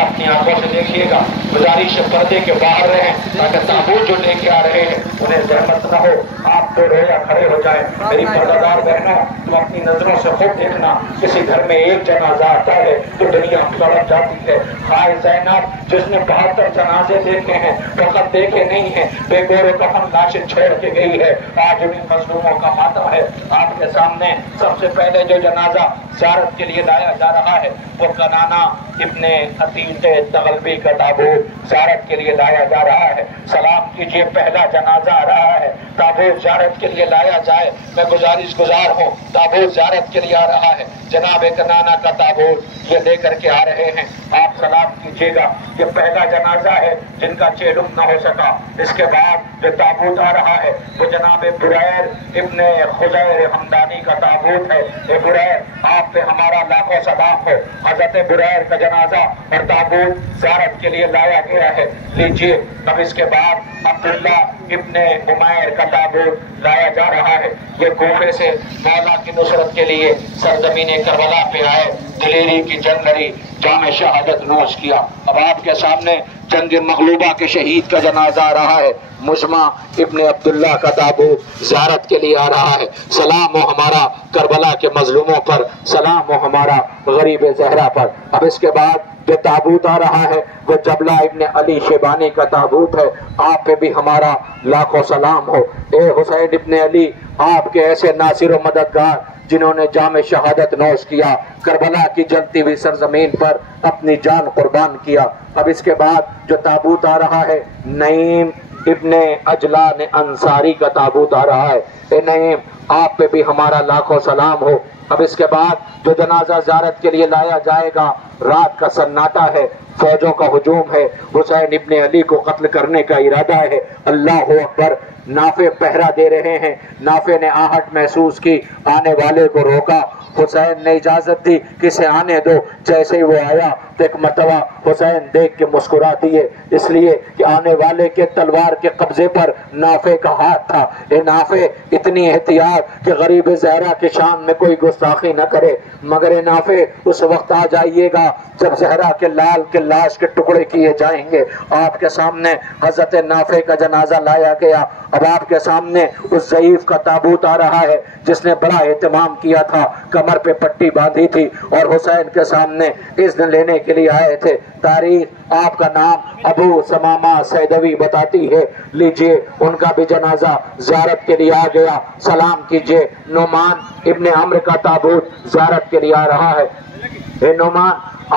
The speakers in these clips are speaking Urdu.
ذرا اپنی آنکھوں سے دیکھیے گا. گزارش ہے پردے کے باہر رہیں تاکہ تابوت جو لے کے آ رہے ہیں انہیں زحمت نہ ہو. آپ تو رویا کھڑے ہو جائیں. میری پردہ بہنوں تم اپنی نظروں سے خود دیکھنا, کسی گھر میں ایک جنازہ آتا ہے تو دنیا سڑک جاتی ہے. خائے زینب جس نے 72 جنازے دیکھے ہیں فقط دیکھے نہیں ہیں, بے گور و کفن لاشیں چھوڑ کے گئی ہے. آج ان مظلوموں کا ماتم ہے. آپ کے سامنے سب سے پہلے جو جنازہ زیارت کے لیے لایا جا رہا ہے وہ کنانا ابن عتیق تغلبی کا تابوت زیارت کے لیے لایا جا رہا ہے. سلام کیجئے, پہلا جنازہ آ رہا ہے. تابوت زیارت کے لیے لایا جائے. میں گزار ہوں, تابوت زیارت کے لیے آ رہا ہے. جناب کنانا کا تابوت یہ لے کر کے آ رہے ہیں. آپ سلام کیجئے گا. یہ پہلا جنازہ ہے جن کا چیلم نہ ہو سکا. اس کے بعد جو تابوت آ رہا ہے وہ جناب بریر ابن خزیر حمدانی کا تابوت ہے. اے بریر, آپ پہ ہمارا لاکھوں سلام ہو. حضرت بریر کا جنازہ اور تابوت زیارت کے لیے لایا گیا ہے. لیجئے. اب اس کے بعد عبداللہ ابن عمیر کا تابوت لایا جا رہا ہے. یہ کوفے سے مولا کی نصرت کے لیے سرزمین کربلا پہ آئے, دلیری کی جنگ لڑی, جام شہادت نوش کیا. اب آپ کے سامنے جنگ مغلوبہ کے شہید کا جنازہ آ رہا ہے. مجمع ابن عبداللہ کا تابوت زیارت کے لیے آ رہا ہے. سلام ہو ہمارا کربلا کے مظلوموں پر, سلام ہو ہمارا غریب زہرا پر. اب اس کے بعد جو تابوت آ رہا ہے وہ جبلہ ابن علی شیبانی کا تابوت ہے. آپ پہ بھی ہمارا لاکھوں سلام ہو. اے حسین ابن علی, آپ کے ایسے ناصر و مددگار جنہوں نے جام شہادت نوش کیا, کربلا کی جلتی ہوئی سرزمین پر اپنی جان قربان کیا. اب اس کے بعد جو تابوت آ رہا ہے نعیم ابن اجلان انصاری کا تابوت آ رہا ہے. اے نعیم, آپ پہ بھی ہمارا لاکھوں سلام ہو. اب اس کے بعد جو جنازہ زیارت کے لیے لایا جائے گا, رات کا سناٹا ہے, فوجوں کا ہجوم ہے, حسین ابن علی کو قتل کرنے کا ارادہ ہے. اللہ اکبر. نافع پہرا دے رہے ہیں. نافع نے آہٹ محسوس کی, آنے والے کو روکا. حسین نے اجازت دی کسے آنے دو. جیسے ہی وہ آیا تو ایک مرتبہ حسین دیکھ کے مسکرا دیے, اس لیے کہ آنے والے کے تلوار کے قبضے پر نافع کا ہاتھ تھا. اے نافع, اتنی احتیاط کہ غریب زہرا کے شان میں کوئی گستاخی نہ کرے. مگر اے نافع, اس وقت آ جائیے گا جب زہرا کے لال کے لاش کے ٹکڑے کیے جائیں گے. آپ کے سامنے حضرت نافع کا جنازہ لایا گیا. اب آپ کے سامنے اس ضعیف کا تابوت آ رہا ہے جس نے بڑا اہتمام کیا تھا, کمر پہ پٹی باندھی تھی اور حسین کے سامنے اذن لینے کے لیے آئے تھے. تاریخ آپ کا نام ابو سمامہ سیدوی بتاتی ہے. لیجئے, ان کا بھی جنازہ زیارت کے لیے آ گیا. سلام کیجئے. نعمان ابن عمرو کا تابوت زیارت کے لیے آ رہا ہے. اے نعمان,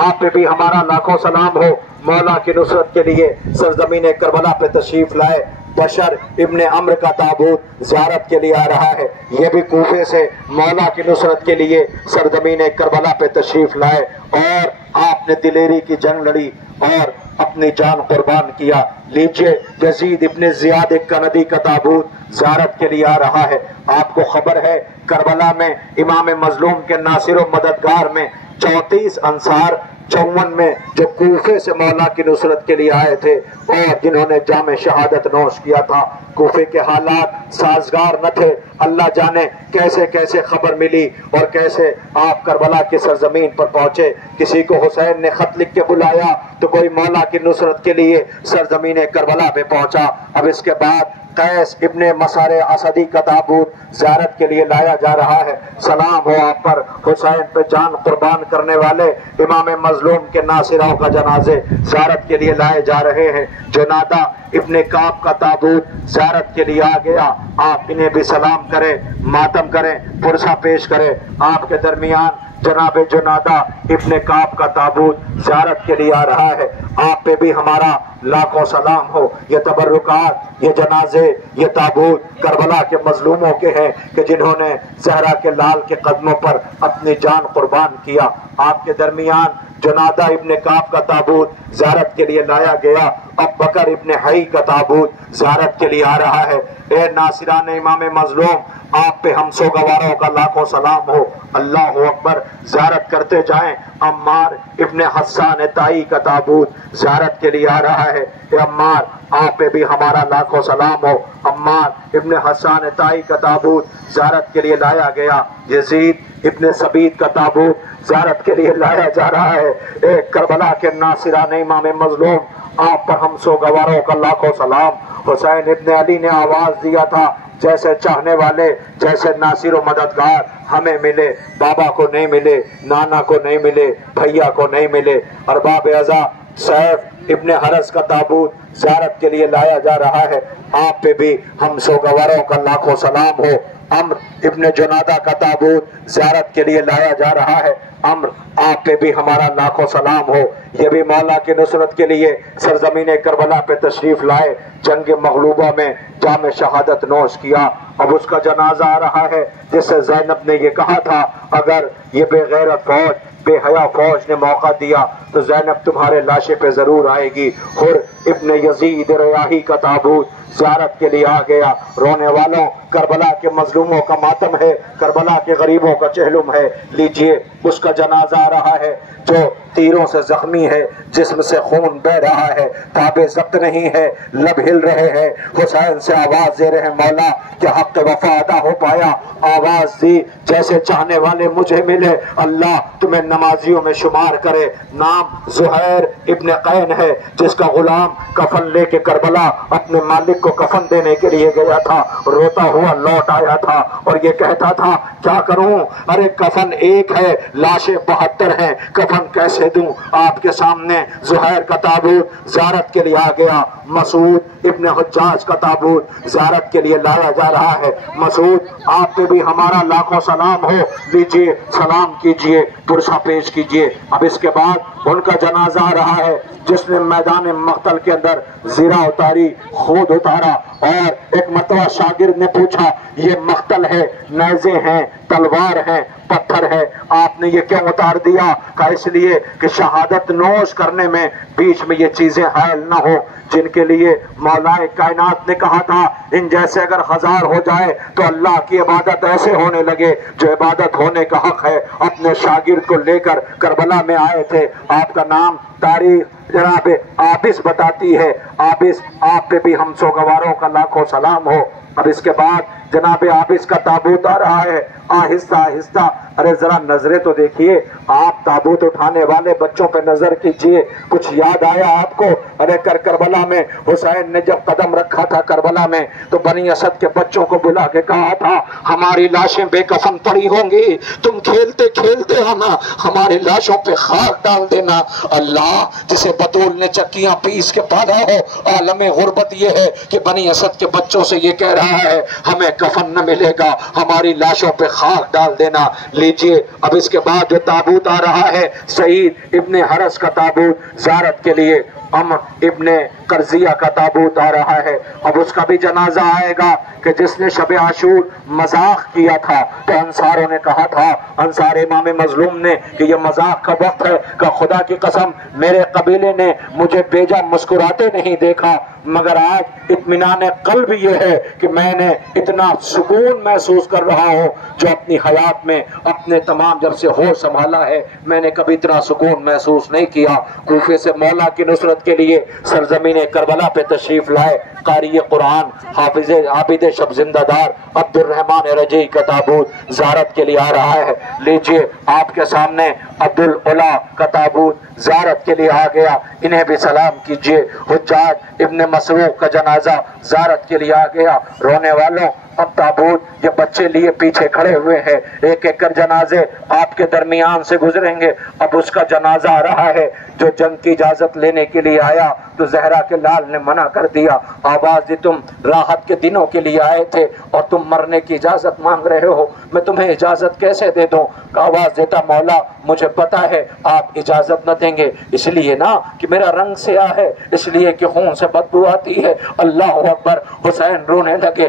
آپ پہ بھی ہمارا لاکھوں سلام ہو. مولا کی نصرت کے لیے سرزمین کربلا پہ تشریف لائے. بشر ابن عمرو کا تابوت زیارت کے لیے آ رہا ہے. یہ بھی کوفے سے مولا کی نصرت کے لیے سرزمین کربلا پہ تشریف لائے اور آپ نے دلیری کی جنگ لڑی اور اپنی جان قربان کیا. لیجئے, یزید ابن زیاد کندی کا تابوت زیارت کے لیے آ رہا ہے. آپ کو خبر ہے کربلا میں امام مظلوم کے ناصر و مددگار میں 34 انصار 54 میں جو کوفے سے مولا کی نصرت کے لیے آئے تھے اور جنہوں نے جام شہادت نوش کیا تھا. کوفے کے حالات سازگار نہ تھے. اللہ جانے کیسے کیسے خبر ملی اور کیسے آپ کربلا کی سرزمین پر پہنچے. کسی کو حسین نے خط لکھ کے بلایا تو کوئی مولا کی نصرت کے لیے سرزمین کربلا پہ پہنچا. اب اس کے بعد قیس ابن مسار اسدی کا تابوت زیارت کے لیے لایا جا رہا ہے. سلام ہو آپ پر. حسین پہ جان قربان کرنے والے امام مظلوم کے ناصروں کا جنازے زیارت کے لیے لائے جا رہے ہیں. جنادہ ابن کعب کا تابوت زیارت کے لیے آ گیا. آپ انہیں بھی سلام کریں, ماتم کریں, پرسہ پیش کریں. آپ کے درمیان جناب جنادہ ابن کعب کا تابوت زیارت کے لیے آ رہا ہے. آپ پہ بھی ہمارا لاکھوں سلام ہو. یہ تبرکات, یہ جنازے, یہ تابوت کربلا کے مظلوموں کے ہیں کہ جنہوں نے زہرا کے لال کے قدموں پر اپنی جان قربان کیا. آپ کے درمیان جنادہ ابن کعب کا تابوت زیارت کے لیے لایا گیا اب بکر ابن حی کا تابوت زیارت کے لیے آ رہا ہے۔ اے ناصران امام مظلوم، آپ پہ ہم سوگواروں کا لاکھوں سلام ہو، اللہ اکبر۔ زیارت کرتے جائیں۔ عمار ابن حسان طائی کا تابوت زیارت کے لیے آ رہا ہے۔ اے عمار، آپ پہ بھی ہمارا لاکھوں سلام ہو۔ عمار ابن حسان طائی کا تابوت زیارت کے لیے لایا گیا۔ یزید ابن سبید کا تابوت زیارت کے لیے لایا جا رہا ہے۔ اے کربلا کے ناصران امام مظلوم، آپ پر ہم سوگواروں کا لاکھوں سلام۔ حسین ابن علی نے آواز دیا تھا، جیسے چاہنے والے، جیسے ناصر و مددگار ہمیں ملے، بابا کو نہیں ملے، نانا کو نہیں ملے، بھیا کو نہیں ملے۔ ارباب اعضا سیف ابن حرس کا تابوت زیارت کے لیے لایا جا رہا ہے، آپ پہ بھی ہم سوگواروں کا لاکھوں سلام ہو۔ عمر ابن جنادہ کا تابوت زیارت کے لیے لایا جا رہا ہے، عمر، آپ پہ بھی ہمارا لاکھوں سلام ہو۔ یہ بھی مولا کی نصرت کے لیے سرزمین کربلا پہ تشریف لائے، جنگ مغلوبہ میں جام شہادت نوش کیا۔ اب اس کا جنازہ آ رہا ہے، جس سے زینب نے یہ کہا تھا، اگر یہ بے غیرت فوج، بے حیا فوج نے موقع دیا تو زینب تمہارے لاشے پہ ضرور آئے گی۔ حر ابن یزید ریاحی کا تابوت زیارت کے لیے آ گیا۔ رونے والوں، کربلا کے مظلوموں کا ماتم ہے، کربلا کے غریبوں کا چہلم ہے، لیجئے اس کا جنازہ آ رہا ہے، جو تیروں سے زخمی ہے، جسم سے خون بہ رہا ہے، تابے ضبط نہیں ہے، لب ہل رہے ہیں، حسین سے آواز دے رہے مولا کہ حق وفا ادا ہو پایا۔ آواز دی، جیسے چاہنے والے مجھے ملے، اللہ تمہیں نمازیوں میں شمار کرے۔ نام زہیر ابن قین ہے، جس کا غلام کفن لے کے کربلا اپنے مالک کو کفن دینے کے لیے گیا تھا، روتا ہوا لوٹ آیا تھا اور یہ کہتا تھا کیا کروں، ارے کفن ایک ہے، لاشیں 72 ہیں، کفن کیسے دوں؟ آپ کے سامنے زہیر کا تابوت زیارت کے لیے آ گیا۔ مسعود ابن حجاج کا تابوت زیارت کے لیے لایا جا رہا ہے۔ مسعود، آپ پہ بھی ہمارا لاکھوں سلام ہو، لیجئے سلام کیجئے، پرسہ پیش کیجئے۔ اب اس کے بعد ان کا جنازہ آ رہا ہے، جس نے میدان مقتل کے اندر زیرہ اتاری، خود اتارا، اور ایک مرتبہ شاگرد نے پوچھا یہ مقتل ہے، نیزے ہیں، تلوار ہے، پتھر ہے، آپ نے یہ کیوں اتار دیا؟ کہا اس لیے کہ شہادت نوش کرنے میں بیچ میں یہ چیزیں حائل نہ ہو، جن کے لیے مولا کائنات نے کہا تھا ان جیسے اگر 1000 ہو جائے تو اللہ کی عبادت ایسے ہونے لگے جو عبادت ہونے کا حق ہے۔ اپنے شاگرد کو لے کر کربلا میں آئے تھے۔ آپ کا نام تاریخ جناب عابس بتاتی ہے۔ عابس، آپ پہ بھی ہم سوگواروں کا لاکھوں سلام ہو۔ اب اس کے بعد جناب عابس کا تابوت آ رہا ہے، آہستہ آہستہ۔ ارے ذرا نظریں تو دیکھیے، آپ تابوت اٹھانے والے بچوں پہ نظر کیجئے، کچھ یاد آیا آپ کو؟ ارے کربلا میں حسین نے جب قدم رکھا تھا کربلا میں تو بنی اسد کے بچوں کو بلا کے کہا تھا ہماری لاشیں بے کفن پڑی ہوں گی، تم کھیلتے کھیلتے آنا، ہماری لاشوں پہ خاک ڈال دینا۔ اللہ جسے بطول نے چکیاں پیس کے پالا ہو، عالم غربت یہ ہے کہ بنی اسد کے بچوں سے یہ کہہ رہا ہے ہمیں کفن نہ ملے گا، ہماری لاشوں پہ خاک ڈال دینا۔ لیجئے اب اس کے بعد جو تابوت آ رہا ہے، سعید ابن حرس کا تابوت زیارت کے لیے، عمر ابن قرضیہ کا تابوت آ رہا ہے۔ اب اس کا بھی جنازہ آئے گا کہ جس نے شب عاشور مذاق کیا تھا تو انصاروں نے کہا تھا، انصار امام مظلوم نے کہ یہ مذاق کا وقت ہے، کہ خدا کی قسم میرے قبیلے نے مجھے بیجا مسکراتے نہیں دیکھا، مگر آج اطمینان قلب یہ ہے کہ میں نے اتنا سکون محسوس کر رہا ہوں جو اپنی حیات میں اپنے تمام جب سے ہوش سنبھالا ہے میں نے کبھی اتنا سکون محسوس نہیں کیا۔ کوفے سے مولا کی نصرت کے لیے سرزمین کربلا پہ تشریف لائے قاری قرآن، حافظ عابد شب زندہ دار عبد الرحمن رجعی کا تابوت زیارت کے لیے آ رہا ہے۔ لیجئے آپ کے سامنے عبدالعلا کا تابوت زیارت کے لیے آ گیا، انہیں بھی سلام کیجئے۔ حجاج ابن مسروق کا جنازہ زیارت کے لیے آ گیا۔ رونے والوں، اب تابوت یہ بچے لیے پیچھے کھڑے ہوئے ہیں، ایک ایک کر جنازے آپ کے درمیان سے گزریں گے۔ اب اس کا جنازہ آ رہا ہے جو جنگ کی اجازت لینے کے لیے آیا تو زہرا کے لال نے منع کر دیا۔ آواز دی تم راحت کے دنوں کے لیے آئے تھے اور تم مرنے کی اجازت مانگ رہے ہو، میں تمہیں اجازت کیسے دے دوں؟ آواز دیتا مولا مجھے پتا ہے آپ اجازت نہ دیں گے، اس لیے نا کہ میرا رنگ سیاہ ہے، اس لیے کہ خون سے بدبو آتی ہے۔ اللہ اکبر، حسین رونے لگے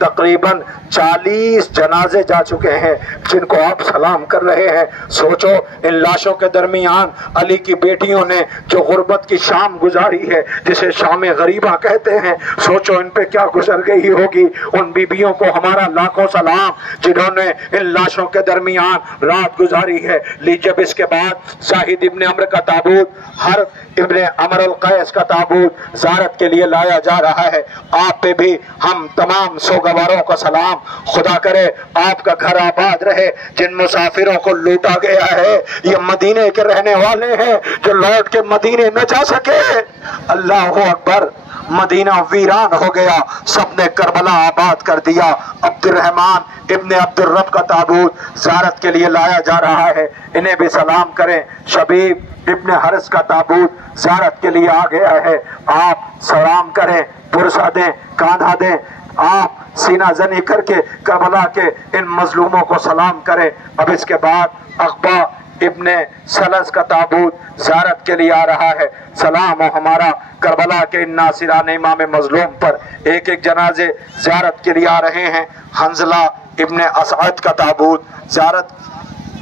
تقریباً 40 جنازے جا چکے ہیں جن کو آپ سلام کر رہے ہیں۔ سوچو ان لاشوں کے درمیان علی کی بیٹیوں نے جو غربت کی شام گزاری ہے، جسے شام غریبہ کہتے ہیں، سوچو ان پہ کیا گزر گئی ہوگی۔ ان بیبیوں کو ہمارا لاکھوں سلام جنہوں نے ان لاشوں کے درمیان رات گزاری ہے۔ لیجئے اس کے بعد زاہد ابن عمرو کا تابوت، ہر ابن عمر القیس کا تابوت زیارت کے لیے لایا جا رہا ہے۔ آپ پہ بھی ہم تمام سوگواروں کا سلام۔ خدا کرے آپ کا گھر آباد رہے۔ جن مسافروں کو لوٹا گیا ہے یہ مدینے کے رہنے والے ہیں جو لوٹ کے مدینے نہ جا سکے۔ اللہ اکبر، مدینہ ویران ہو گیا، سب نے کربلا آباد کر دیا۔ عبد الرحمن ابن عبد الرب کا تابوت زیارت کے لیے لایا جا رہا ہے، انہیں بھی سلام کریں۔ شبیب ابن حرس کا تابوت زیارت کے لیے آ گیا ہے، آپ سلام کریں، پرسہ دیں، کاندھا دیں، آپ سینہ زنی کر کے کربلا کے ان مظلوموں کو سلام کریں۔ اب اس کے بعد اقبا ابن سلس کا تابوت زیارت کے لیے آ رہا ہے، سلام ہو ہمارا کربلا کے ان ناصران امام مظلوم پر۔ ایک ایک جنازے زیارت کے لیے آ رہے ہیں۔ حنظلہ ابن اسعد کا تابوت زیارت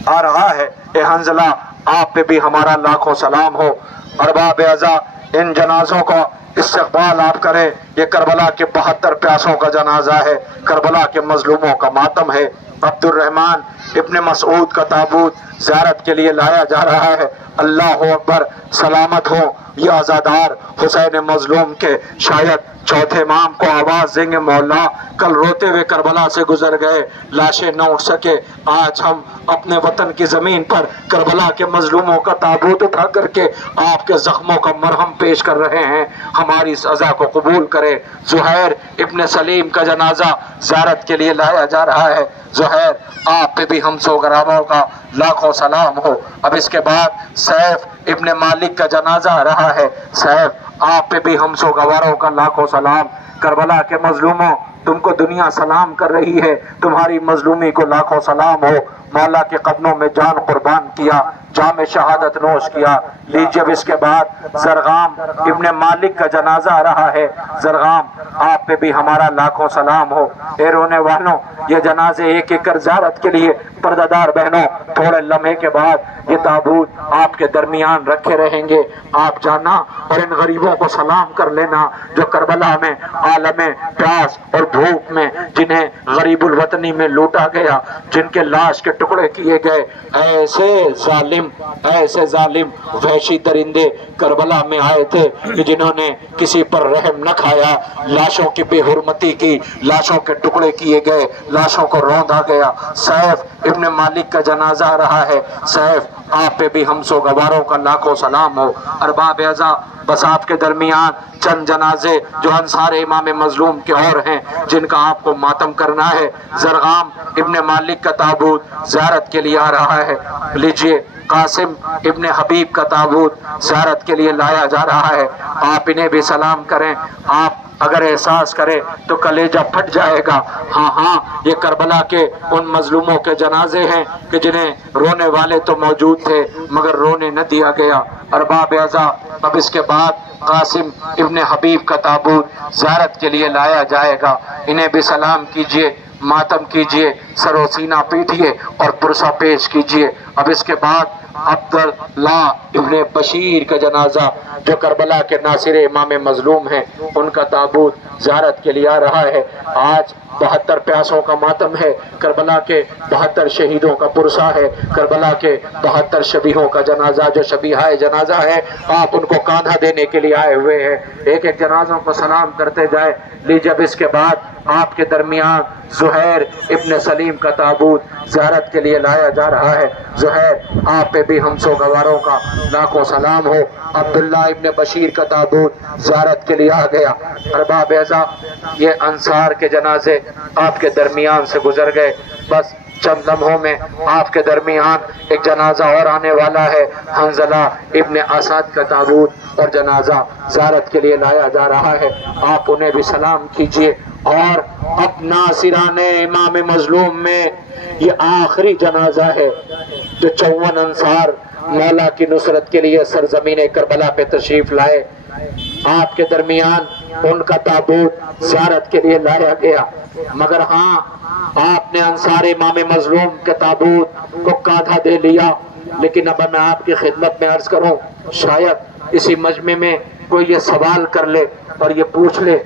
آ رہا ہے، اے حنظلہ آپ پہ بھی ہمارا لاکھوں سلام ہو۔ ارباب اعزا ان جنازوں کا استقبال آپ کریں۔ یہ کربلا کے 72 پیاسوں کا جنازہ ہے، کربلا کے مظلوموں کا ماتم ہے۔ عبد الرحمن ابن مسعود کا تابوت زیارت کے لیے لایا جا رہا ہے۔ اللہ اکبر، سلامت ہو یہ عزادار حسین مظلوم کے شاید چوتھے امام کو آواز دیں گے، مولا کل روتے ہوئے کربلا سے گزر گئے، لاشیں نہ اٹھ سکے، آج ہم اپنے وطن کی زمین پر کربلا کے مظلوموں کا تابوت اٹھا کر کے آپ کے زخموں کا مرہم پیش کر رہے ہیں، ہماری سزا کو قبول کرے۔ زہیر ابن سلیم کا جنازہ زیارت کے لیے لایا جا رہا ہے، زہیر آپ پہ بھی ہم سوگواروں کا لاکھوں سلام ہو۔ اب اس کے بعد سیف ابن مالک کا جنازہ آ رہا ہے، سیف آپ پہ بھی ہم سوگواروں کا لاکھوں سلام۔ کربلا کے مظلوموں تم کو دنیا سلام کر رہی ہے، تمہاری مظلومی کو لاکھوں سلام ہو۔ مولا کے قدموں میں جان قربان کیا، جام شہادت نوش کیا۔ لیجئے اب اس کے بعد زرغام ابن مالک کا جنازہ آ رہا ہے، زرغام آپ پہ بھی ہمارا لاکھوں سلام ہو۔ اے رونے والوں، یہ جنازے ایک ایک کر زیارت کے لیے پردہ دار بہنوں تھوڑے لمحے کے بعد یہ تابوت آپ کے درمیان رکھے رہیں گے، آپ جانا اور ان غریبوں کو سلام کر لینا جو کربلا میں عالم پیاس اور بھوک میں جنہیں غریب الوطنی میں لوٹا گیا، جن کے لاش کے ٹکڑے کیے گئے، ایسے ظالم وحشی درندے کربلا میں آئے تھے کہ جنہوں نے کسی پر رحم نہ کھایا، لاشوں کی بے حرمتی کی، لاشوں کے ٹکڑے کیے گئے، لاشوں کو روندا گیا۔ سیف ابن مالک کا جنازہ آ رہا ہے، سیف آپ پہ بھی ہم سوگواروں کا لاکھوں سلام ہو۔ ارباب اعزا بس آپ کے درمیان چند جنازے جو انصار امام مظلوم کے اور ہیں جن کا آپ کو ماتم کرنا ہے۔ زرغام ابن مالک کا تابوت زیارت کے لیے آ رہا ہے، لیجئے قاسم ابن حبیب کا تابوت زیارت کے لیے لایا جا رہا ہے، آپ انہیں بھی سلام کریں۔ آپ اگر احساس کرے تو کلیجہ پھٹ جائے گا، ہاں یہ کربلا کے ان مظلوموں کے جنازے ہیں کہ جنہیں رونے والے تو موجود تھے مگر رونے نہ دیا گیا۔ ارباب اعزا اب اس کے بعد قاسم ابن حبیب کا تابوت زیارت کے لیے لایا جائے گا، انہیں بھی سلام کیجئے، ماتم کیجئے، سر و سینہ پیٹیے اور پرسہ پیش کیجئے۔ اب اس کے بعد عبداللہ ابن بشیر کا جنازہ جو کربلا کے ناصر امام مظلوم ہیں، ان کا تابوت زیارت کے لیے آ رہا ہے۔ آج 72 پیاسوں کا ماتم ہے، کربلا کے 72 شہیدوں کا پرسہ ہے، کربلا کے 72 شبیہوں کا جنازہ جو شبیہہ جنازہ ہے، آپ ان کو کاندھا دینے کے لیے آئے ہوئے ہیں، ایک ایک جنازوں کو سلام کرتے جائے۔ لیجئے اب اس کے بعد آپ کے درمیان زہیر ابن سلیم کا تابوت زیارت کے لیے لایا جا رہا ہے، زہیر آپ پہ بھی ہم سوگواروں کا لاکھوں سلام ہو۔ عبداللہ ابن بشیر کا تابوت زیارت کے لیے آ گیا۔ ارباب اعزا یہ انصار کے جنازے آپ کے درمیان سے گزر گئے، بس چند لمحوں میں آپ کے درمیان ایک جنازہ اور آنے والا ہے، حنظلہ ابن اسد کا تابوت اور جنازہ زیارت کے لیے لایا جا رہا ہے، آپ انہیں بھی سلام کیجئے۔ اور اب ناصران امام مظلوم میں یہ آخری جنازہ ہے جو 54 انصار مولا کی نصرت کے لیے سرزمین کربلا پہ تشریف لائے، آپ کے درمیان ان کا تابوت زیارت کے لیے لایا گیا، مگر ہاں آپ نے انصار امام مظلوم کے تابوت کو کاندھا دے لیا۔ لیکن اب میں آپ کی خدمت میں عرض کروں، شاید اسی مجمع میں کوئی یہ سوال کر لے اور یہ پوچھ لے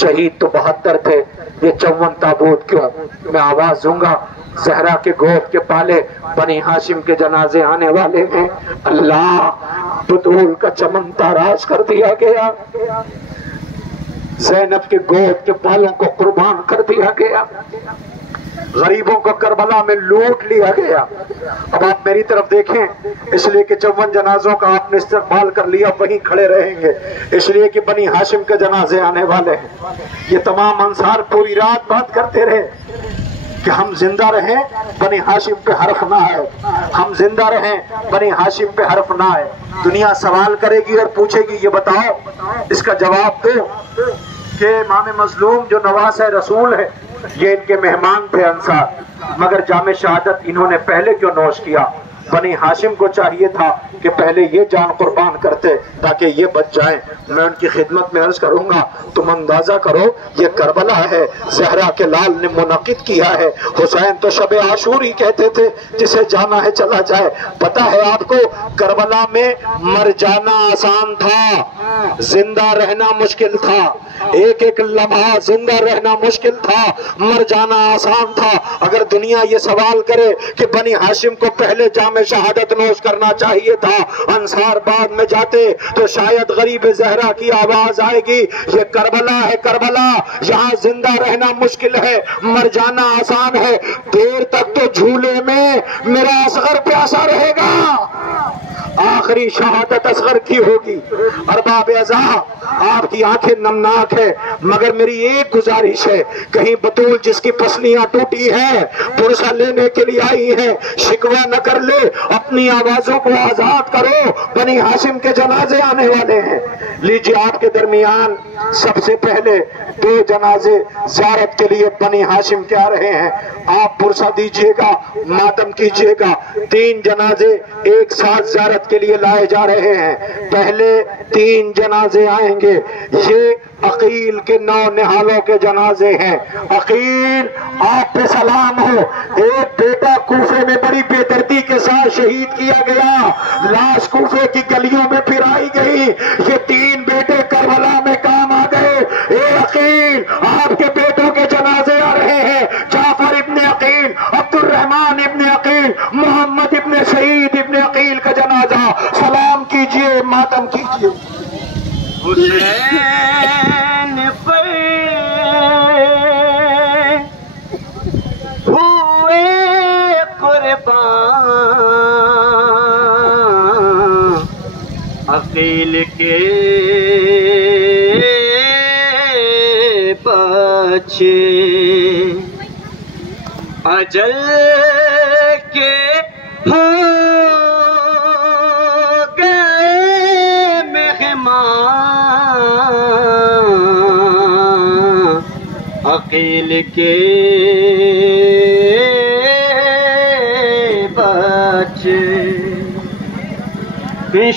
شہید تو 72 تھے، یہ 54 تابوت کیوں؟ میں آواز دوں گا، زہرا کے گود کے پالے بنی ہاشم کے جنازے آنے والے ہیں، اللہ بطول کا چمن تاراج کر دیا گیا، زینب کے گود کے پالوں کو قربان کر دیا گیا، غریبوں کو کربلا میں لوٹ لیا گیا۔ اب آپ میری طرف دیکھیں، اس لیے کہ 54 جنازوں کا آپ نے استقبال کر لیا، وہیں کھڑے رہیں گے، اس لیے کہ بنی ہاشم کے جنازے آنے والے ہیں۔ یہ تمام انصار پوری رات بات کرتے رہے کہ ہم زندہ رہیں بنی ہاشم پہ حرف نہ آئے، ہم زندہ رہیں بنی ہاشم پہ حرف نہ آئے۔ دنیا سوال کرے گی اور پوچھے گی، یہ بتاؤ، اس کا جواب دو کہ امام مظلوم جو نواز رسول ہے، یہ ان کے مہمان تھے انصار، مگر جام شہادت انہوں نے پہلے کیوں نوش کیا؟ بنی ہاشم کو چاہیے تھا کہ پہلے یہ جان قربان کرتے تاکہ یہ بچ جائیں۔ میں ان کی خدمت میں عرض کروں گا، تم اندازہ کرو، یہ کربلا ہے، زہرا کے لال نے منعقد کیا ہے۔ حسین تو شب عاشوری کہتے تھے، جسے جانا ہے چلا جائے۔ پتا ہے آپ کو کربلا میں مر جانا آسان تھا، زندہ رہنا مشکل تھا، ایک ایک لمحہ زندہ رہنا مشکل تھا، مر جانا آسان تھا۔ اگر دنیا یہ سوال کرے کہ بنی ہاشم کو پہلے جام شہادت نوش کرنا چاہیے تھا، انصار بعد میں جاتے، تو شاید غریب زہرا کی آواز آئے گی، یہ کربلا ہے، کربلا، یہاں زندہ رہنا مشکل ہے، مر جانا آسان ہے، دیر تک تو جھولے میں میرا اصغر پیاسا رہے گا، آخری شہادت اصغر کی ہوگی۔ ارباب ازا، آپ کی آنکھیں نمناک ہے، مگر میری ایک گزارش ہے، کہیں بطول جس کی پسلیاں ٹوٹی ہیں، پرسہ لینے کے لیے آئی ہیں، شکوہ نہ کر لے، اپنی آوازوں کو آزاد کرو، بنی ہاشم کے جنازے آنے والے ہیں۔ لیجیے آپ کے درمیان سب سے پہلے 2 جنازے زیارت کے لیے بنی ہاشم کے آ رہے ہیں، آپ پرسہ دیجیے گا، ماتم کیجیے گا۔ 3 جنازے ایک ساتھ زیارت کے لیے لائے جا رہے ہیں۔ پہلے 3 جنازے آئیں گے، یہ عقیل کے 9 نہالوں کے جنازے ہیں۔ عقیل، آپ پہ سلام ہو، ایک بیٹا کوفے میں بڑی بے دردی کے ساتھ شہید کیا گیا، لاش کوفے کی گلیوں میں پھرائی گئی، یہ 3 بیٹے کربلا میں کام آ گئے۔ اے عقیل، آپ کے بیٹوں کے جنازے آ رہے ہیں، جعفر ابن عقیل، عبد الرحمن ابن عقیل، محمد ابن شہید ابن عقیل کا جنازہ، سلام کیجئے، ماتم کیجئے۔ حسین پر ہوئے قربان عقیل کے بچے، اجل کے ہو گئے مہمان عقیل کے بچے،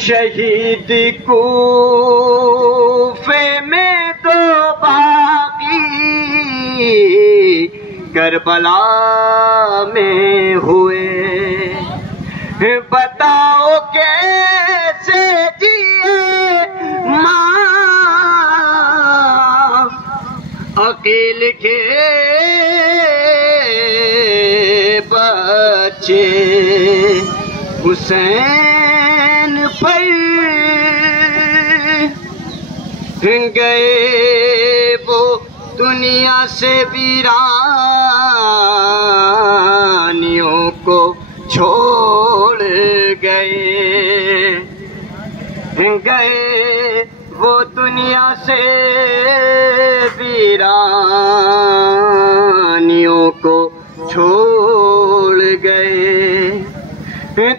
شہید کوفے میں 2 باقی کربلا میں ہوئے، بتاؤ کیسے جیے ماں عقیل کے بچے، حسین پر گئے وہ دنیا سے ویرانیوں کو چھوڑ گئے، گئے وہ دنیا سے ویرانیوں کو چھوڑ گئے،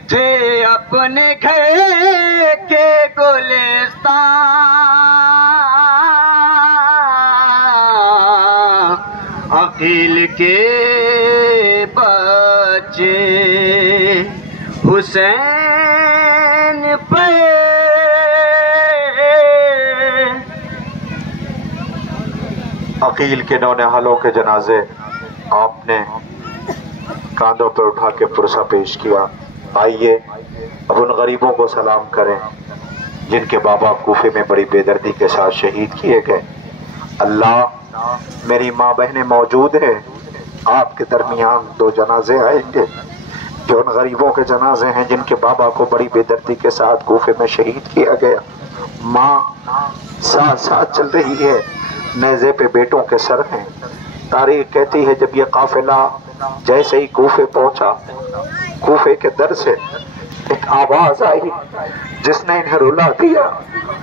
تھے اپنے گھر کے گلستان عقیل کے بچے، حسین پہ عقیل کے نونہالوں کے جنازے آپ نے کاندھوں پہ اٹھا کے پرسہ پیش کیا. آئیے اب ان غریبوں کو سلام کریں جن کے بابا کوفے میں بڑی بے دردی کے ساتھ شہید کیے گئے. اللہ، میری ماں بہنیں موجود ہیں، آپ کے درمیان 2 جنازے آئیں گے جو ان غریبوں کے جنازے ہیں جن کے بابا کو بڑی بے دردی کے ساتھ کوفے میں شہید کیا گیا. ماں ساتھ ساتھ چل رہی ہے، نیزے پہ بیٹوں کے سر ہیں. تاریخ کہتی ہے جب یہ قافلہ جیسے ہی کوفے پہنچا، کوفے کے در سے ایک آواز آئی جس نے انہیں رلا دیا.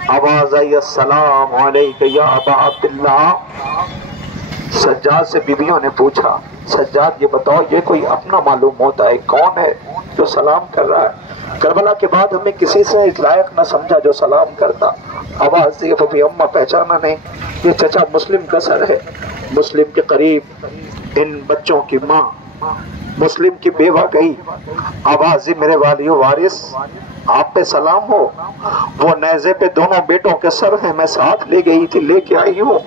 آواز آئی، السلام علیکم یا ابا عبداللہ. سجاد سے بیویوں نے پوچھا، سجاد یہ بتاؤ یہ کوئی اپنا معلوم ہوتا ہے، کون ہے جو سلام کر رہا ہے؟ کربلا کے بعد ہمیں کسی سے اس لائق نہ سمجھا جو سلام کرتا. آواز دی، ابھی اماں پہچانا نہیں، یہ چچا مسلم کا سر ہے. مسلم کے قریب ان بچوں کی ماں مسلم کی بیوہ گئی. آواز دی، میرے والی و وارث آپ پہ سلام ہو. وہ نیزے پہ دونوں بیٹوں کے سر ہیں، میں ساتھ لے گئی تھی، لے کے آئی ہوں.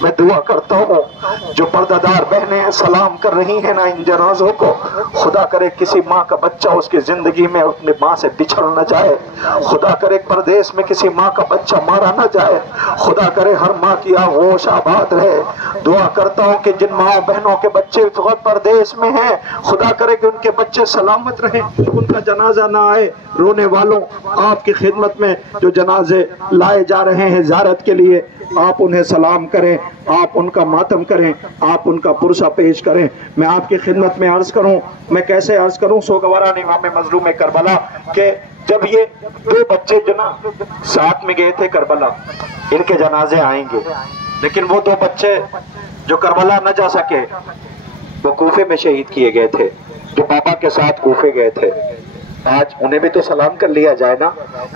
میں دعا کرتا ہوں جو پردہ دار بہنیں سلام کر رہی ہیں نا ان جنازوں کو، خدا کرے کسی ماں کا بچہ اس کی زندگی میں اپنی ماں سے بچھڑ نہ جائے. خدا کرے پردیس میں کسی ماں کا بچہ مارا نہ جائے. خدا کرے ہر ماں کی آغوش آباد رہے. دعا کرتا ہوں کہ جن ماں بہنوں کے بچے فقط پردیس میں ہیں، خدا کرے کہ ان کے بچے سلامت رہیں، ان کا جنازہ نہ آئے. رونے والوں، آپ کی خدمت میں جو جنازے لائے جا رہے ہیں زیارت کے لیے، آپ انہیں سلام کریں، آپ ان کا ماتم کریں، آپ ان کا پرسہ پیش کریں. میں آپ کی خدمت میں عرض کروں، میں کیسے عرض کروں سوگواران امام مظلوم کربلا، کہ جب یہ 2 بچے جو نا ساتھ میں گئے تھے کربلا، ان کے جنازے آئیں گے، لیکن وہ 2 بچے جو کربلا نہ جا سکے وہ کوفے میں شہید کیے گئے تھے، جو بابا کے ساتھ کوفے گئے تھے. آج انہیں بھی تو سلام کر لیا جائے نا،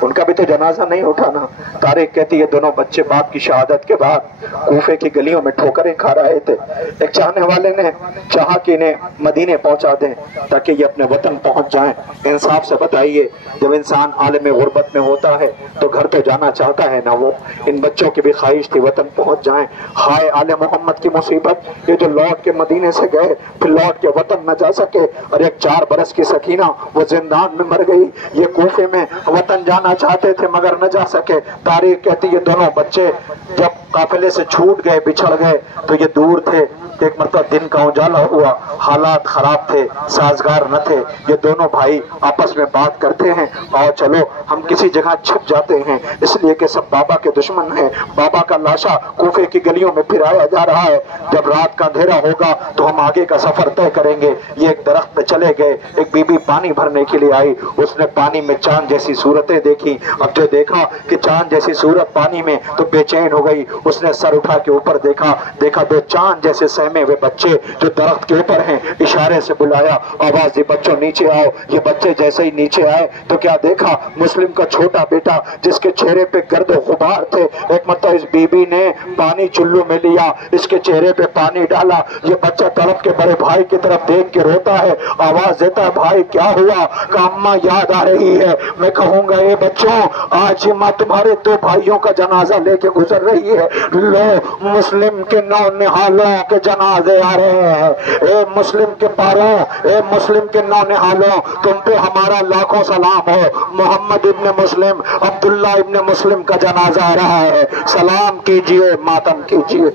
ان کا بھی تو جنازہ نہیں اٹھانا. تاریخ کہتی ہے دونوں بچے باپ کی شہادت کے بعد کوفے کی گلیوں میں ٹھوکریں کھا رہے تھے. ایک چاہنے والے نے چاہا کہ انہیں مدینے پہنچا دیں تاکہ یہ اپنے وطن پہنچ جائیں. انصاف سے بتائیے، جب انسان عالم غربت میں ہوتا ہے تو گھر تو جانا چاہتا ہے نا. وہ ان بچوں کی بھی خواہش تھی وطن پہنچ جائیں. ہائے آل محمد کی مصیبت، یہ جو لوٹ کے مدینے سے گئے پھر لوٹ کے وطن نہ جا سکے، اور ایک 4 برس کی سکینہ وہ زندان میں مر گئی. یہ کوفے میں وطن جانا چاہتے تھے مگر نہ جا سکے. تاریخ کہتی یہ دونوں بچے جب قافلے سے چھوٹ گئے، بچھڑ گئے، تو یہ دور تھے. ایک مرتبہ دن کا اجالا ہوا، حالات خراب تھے، سازگار نہ تھے. یہ دونوں بھائی آپس میں بات کرتے ہیں، اور چلو ہم کسی جگہ چھپ جاتے ہیں، اس لیے کہ سب بابا کے دشمن ہیں. بابا کا لاشا کوفے کی گلیوں میں پھرایا جا رہا ہے. جب رات کا اندھیرا ہوگا تو ہم آگے کا سفر طے کریں گے. یہ ایک درخت پہ چلے گئے. ایک بی بی پانی بھرنے کے لیے آئی، اس نے پانی میں چاند جیسی صورتیں دیکھی. اب جو دیکھا کہ چاند جیسی صورت پانی میں، تو بے چین ہو گئی. اس نے سر اٹھا کے اوپر دیکھا 2 چاند جیسے سہمے ہوئے بچے جو درخت کے اوپر ہیں. اشارے سے بلایا، آواز دی بچوں نیچے آؤ. یہ بچے جیسے ہی نیچے آئے تو کیا دیکھا؟ مسلم کا چھوٹا بیٹا جس کے چہرے پہ گرد و غبار تھے. ایک مرتبہ اس بی بی نے پانی چلو میں لیا، اس کے چہرے پہ پانی ڈالا. یہ بچہ تڑپ کے بڑے بھائی کی طرف دیکھ کے روتا ہے، آواز دیتا ہے بھائی کیا ہوا؟ کہ اماں یاد آ رہی ہے. میں کہوں گا اے بچوں، آج ماں تمہارے 2 بھائیوں کا جنازہ لے کے گزر رہی ہے. لو مسلم کے نونہالوں کے جنازے آ رہے ہیں. اے مسلم کے پاروں، اے مسلم کے نونہالوں، تم پہ ہمارا لاکھوں سلام ہو. محمد ابن مسلم، عبداللہ ابن مسلم کا جنازہ آ رہا ہے. سلام کیجئے، ماتم کیجئے.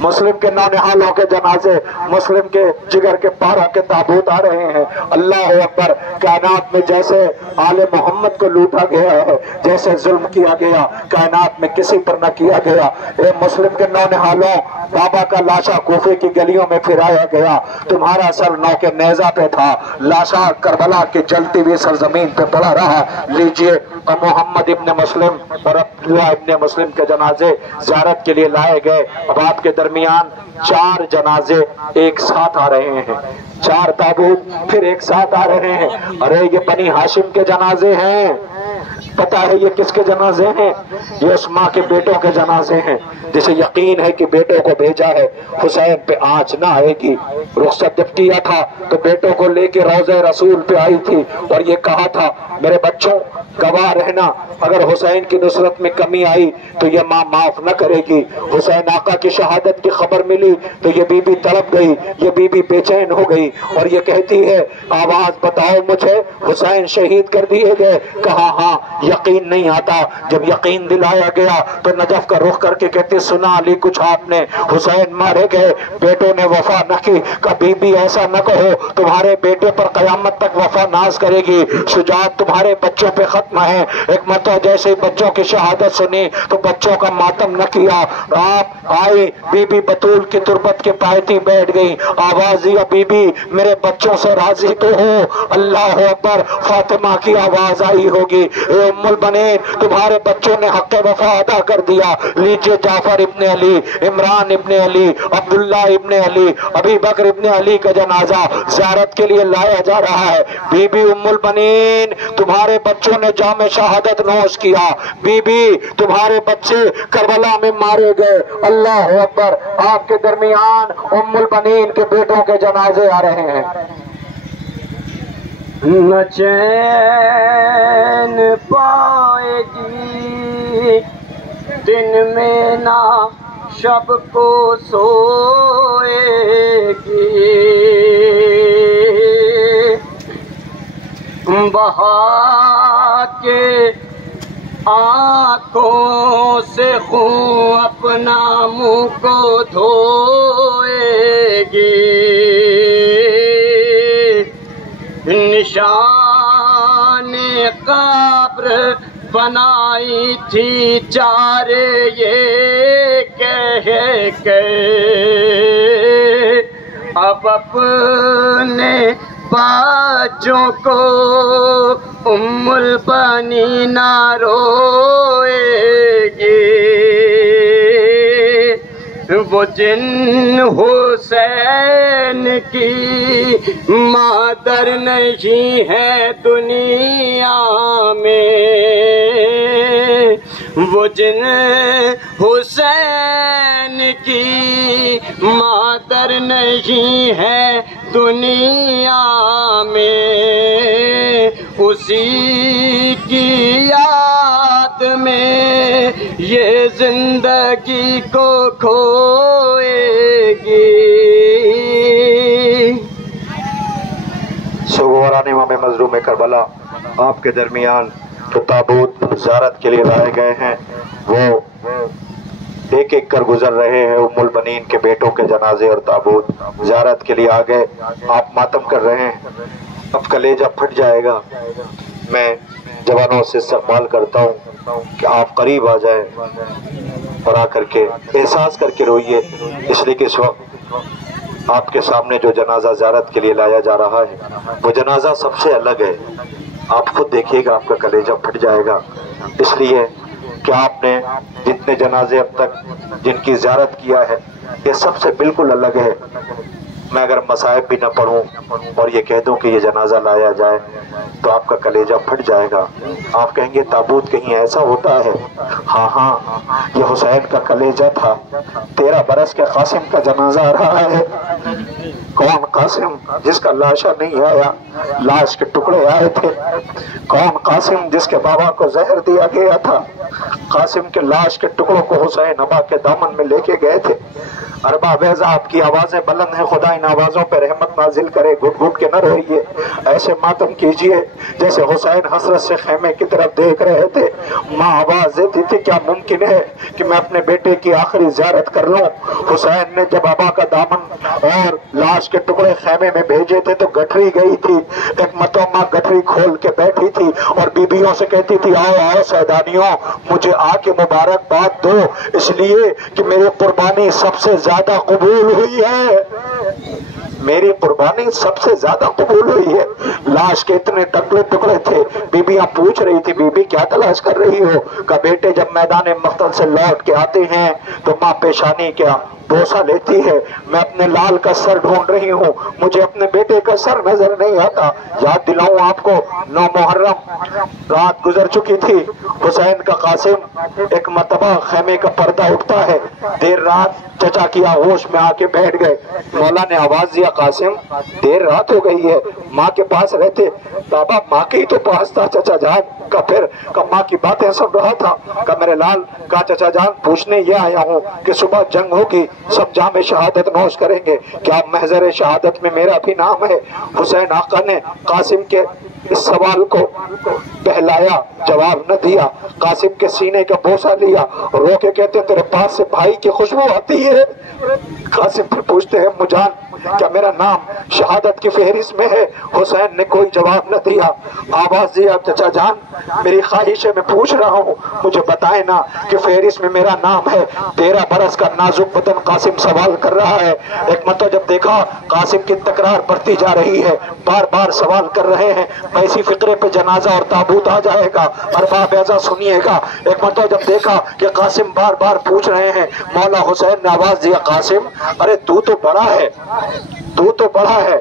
مسلم کے نونہالوں کے جنازے، مسلم کے جگر کے پاروں کے تابوت آ رہے ہیں. اللہ اکبر. کائنات میں جیسے آل محمد کو لوٹا گیا ہے، جیسے ظلم کیا گیا، کائنات میں کسی پر نہ کیا گیا. اے مسلم کے نونہالوں، بابا کا لاشا کوفے کی گلیوں میں پھرایا گیا. تمہارا سر نو کے نیزہ پہ تھا، لاشا کربلا کی جلتی ہوئی سرزمین پہ پڑا رہا. لیجئے محمد ابن مسلم اور عبداللہ ابن مسلم کے جنازے زیارت کے لیے لائے گئے. اب آپ کے درمیان 4 جنازے ایک ساتھ آ رہے ہیں، 4 تابوت پھر ایک ساتھ آ رہے ہیں. ارے یہ بنی ہاشم کے جنازے ہیں. پتا ہے یہ کس کے جنازے ہیں؟ یہ اس ماں کے بیٹوں کے جنازے ہیں جسے یقین ہے کہ بیٹوں کو بھیجا ہے، حسین پہ آنچ نہ آئے گی۔ رخصت جب کیا تھا تو بیٹوں کو لے کے روضہ رسول پہ آئی تھی اور یہ کہا تھا میرے بچوں گواہ رہنا، اگر حسین کی نصرت میں کمی آئی تو یہ ماں معاف نہ کرے گی۔ حسین آقا کی شہادت کی خبر ملی تو یہ بی بی تڑپ گئی، یہ بی بی بے چین ہو گئی اور یہ کہتی ہے آواز بتاؤ مجھے حسین شہید کر دیے گئے؟ کہا ہاں، یقین نہیں آتا۔ جب یقین دلایا گیا تو نجف کا رخ کر کے کہتی سنا علی کچھ آپ نے، حسین مارے گئے، بیٹوں نے وفا نہ کی۔ کبھی بھی ایسا نہ کہو، تمہارے بیٹے پر قیامت تک وفا ناز کرے گی۔ شجاعت تمہارے بچوں پہ ختم ہے۔ ایک مرتبہ جیسے بچوں کی شہادت سنی تو بچوں کا ماتم نہ کیا، آپ آئی بی بی بطول کی تربت کے پایتی بیٹھ گئی، آواز دیا بی بی میرے بچوں سے راضی تو ہو؟ اللہ اکبر، فاطمہ کی آواز آئی ہوگی اے ام البنین تمہارے بچوں نے حق وفا ادا کر دیا، لیجئے جعفر ابن علی، عمران ابن علی، عبداللہ ابن علی، ابی بکر ابن علی کا جنازہ زیارت کے لیے لایا جا رہا ہے۔ بی بی ام البنین تمہارے بچوں نے جام شہادت نوش کیا، بی بی تمہارے بچے کربلا میں مارے گئے۔ اللہ اکبر، آپ کے درمیان ام البنین کے بیٹوں کے جنازے آ رہے ہیں۔ نہ چین پائے گی دن میں نہ شب کو سوئے گی، بہا کے آنکھوں سے خون اپنا منہ کو دھوئے گی، نشان قبر بنائی تھی چار یہ کہہ کے، اب اپنے بچوں کو ام البنین روئے گی، وہ جن حسین کی مادر نہیں ہے دنیا میں، وہ جن حسین کی مادر نہیں ہے دنیا میں، اسی کی یاد میں یہ زندگی کو کھوئے گی۔ سوگواران امام مظلوم کربلا آپ کے درمیان جو تابوت زیارت کے لیے لائے گئے ہیں وہ ایک ایک کر گزر رہے ہیں۔ ام البنین کے بیٹوں کے جنازے اور تابوت زیارت کے لیے آ گئے، آپ ماتم کر رہے ہیں، اب کلیجہ پھٹ جائے گا۔ میں جوانوں سے استقبال کرتا ہوں کہ آپ قریب آ جائیں اور آ کر کے احساس کر کے روئیے، اس لیے کہ اس وقت آپ کے سامنے جو جنازہ زیارت کے لیے لایا جا رہا ہے وہ جنازہ سب سے الگ ہے۔ آپ خود دیکھیے گا، آپ کا کلیجہ پھٹ جائے گا، اس لیے کہ آپ نے جتنے جنازے اب تک جن کی زیارت کیا ہے یہ سب سے بالکل الگ ہے۔ میں اگر مصائب بھی نہ پڑھوں اور یہ کہہ دوں کہ یہ جنازہ لایا جائے تو آپ کا کلیجہ پھٹ جائے گا، آپ کہیں گے تابوت کہیں ایسا ہوتا ہے؟ ہاں ہاں، یہ حسین کا کلیجہ تھا۔ 13 برس کے قاسم کا جنازہ آ رہا ہے۔ کون قاسم جس کا لاشا نہیں آیا، لاش کے ٹکڑے آئے تھے؟ کون قاسم جس کے بابا کو زہر دیا گیا تھا؟ قاسم کے لاش کے ٹکڑوں کو حسین ابا کے دامن میں لے کے گئے تھے۔ اربا بیضا آپ کی آوازیں بلند ہیں، خدا ان آوازوں پہ رحمت نازل کرے، گھٹ گھٹ کے نہ روئیے، ایسے ماتم کیجئے جیسے حسین حسرت سے خیمے کی طرف دیکھ رہے تھے۔ ماں آواز دیتی تھی کیا ممکن ہے کہ میں اپنے بیٹے کی آخری زیارت کر لوں؟ حسین نے جب ابا کا دامن اور لاش کے ٹکڑے خیمے میں بھیجے تھے تو گٹھری گئی تھی، ایک مرتبہ ماں گٹھری کھول کے بیٹھی تھی اور بیویوں سے کہتی تھی آؤ آؤ سیدانیوں، مجھے آ کے مبارکباد دو، اس لیے کہ میری قربانی سب سے زیادہ قبول ہوئی ہے، میری قربانی سب سے زیادہ قبول ہوئی ہے۔ لاش کے اتنے ٹکڑے تھے، بیبیاں پوچھ رہی تھی بی بی کیا تلاش کر رہی ہو؟ کہ بیٹے جب میدان مقتل سے لوٹ کے آتے ہیں تو ماں پیشانی کیا بوسہ لیتی ہے. میں اپنے لال کا سر ڈھونڈ رہی ہوں, مجھے اپنے بیٹے کا سر نظر نہیں آتا. یاد دلاؤں آپ کو 9 محرم رات گزر چکی تھی. حسین کا قاسم ایک مرتبہ خیمے کا پردہ اٹھتا ہے, دیر رات چچا کی آغوش میں آ کے بیٹھ گئے. مولا نے آواز دیا, قاسم دیر رات ہو گئی ہے, ماں کے پاس رہتے. بابا ماں کے ہی تو پاس تھا چچا جان. کا پھر ماں کی باتیں سن رہا تھا. کہ میرے لال کا چچا جان پوچھنے یہ آیا ہوں کہ صبح جنگ ہوگی, سب جام شہادت نوش کریں گے, کیا محضر شہادت میں میرا بھی نام ہے؟ حسین آقا نے قاسم کے اس سوال کو بہلایا, جواب نہ دیا. قاسم کے سینے کا بوسہ لیا, رو کے کہتے تیرے پاس سے بھائی کی خوشبو آتی ہے. قاسم پھر پوچھتے ہیں مجان کیا میرا نام شہادت کی فہرست میں ہے؟ حسین نے کوئی جواب نہ دیا. آواز دیا, چچا جان میری خواہش ہے, میں پوچھ رہا ہوں, مجھے بتائے نا کہ فہرست میں میرا نام ہے. 13 برس کا نازک بدن قاسم سوال کر رہا ہے. ایک مرتبہ جب دیکھا قاسم کی تکرار بڑھتی جا رہی ہے, بار بار سوال کر رہے ہیں, ایسی فکرے پہ جنازہ اور تابوت آ جائے گا. ارباب ایزا سنیے گا. ایک مرتبہ جب دیکھا کہ قاسم بار بار پوچھ رہے ہیں, مولا حسین نے آواز دیا, قاسم ارے تو بڑا ہے, تو بڑا ہے,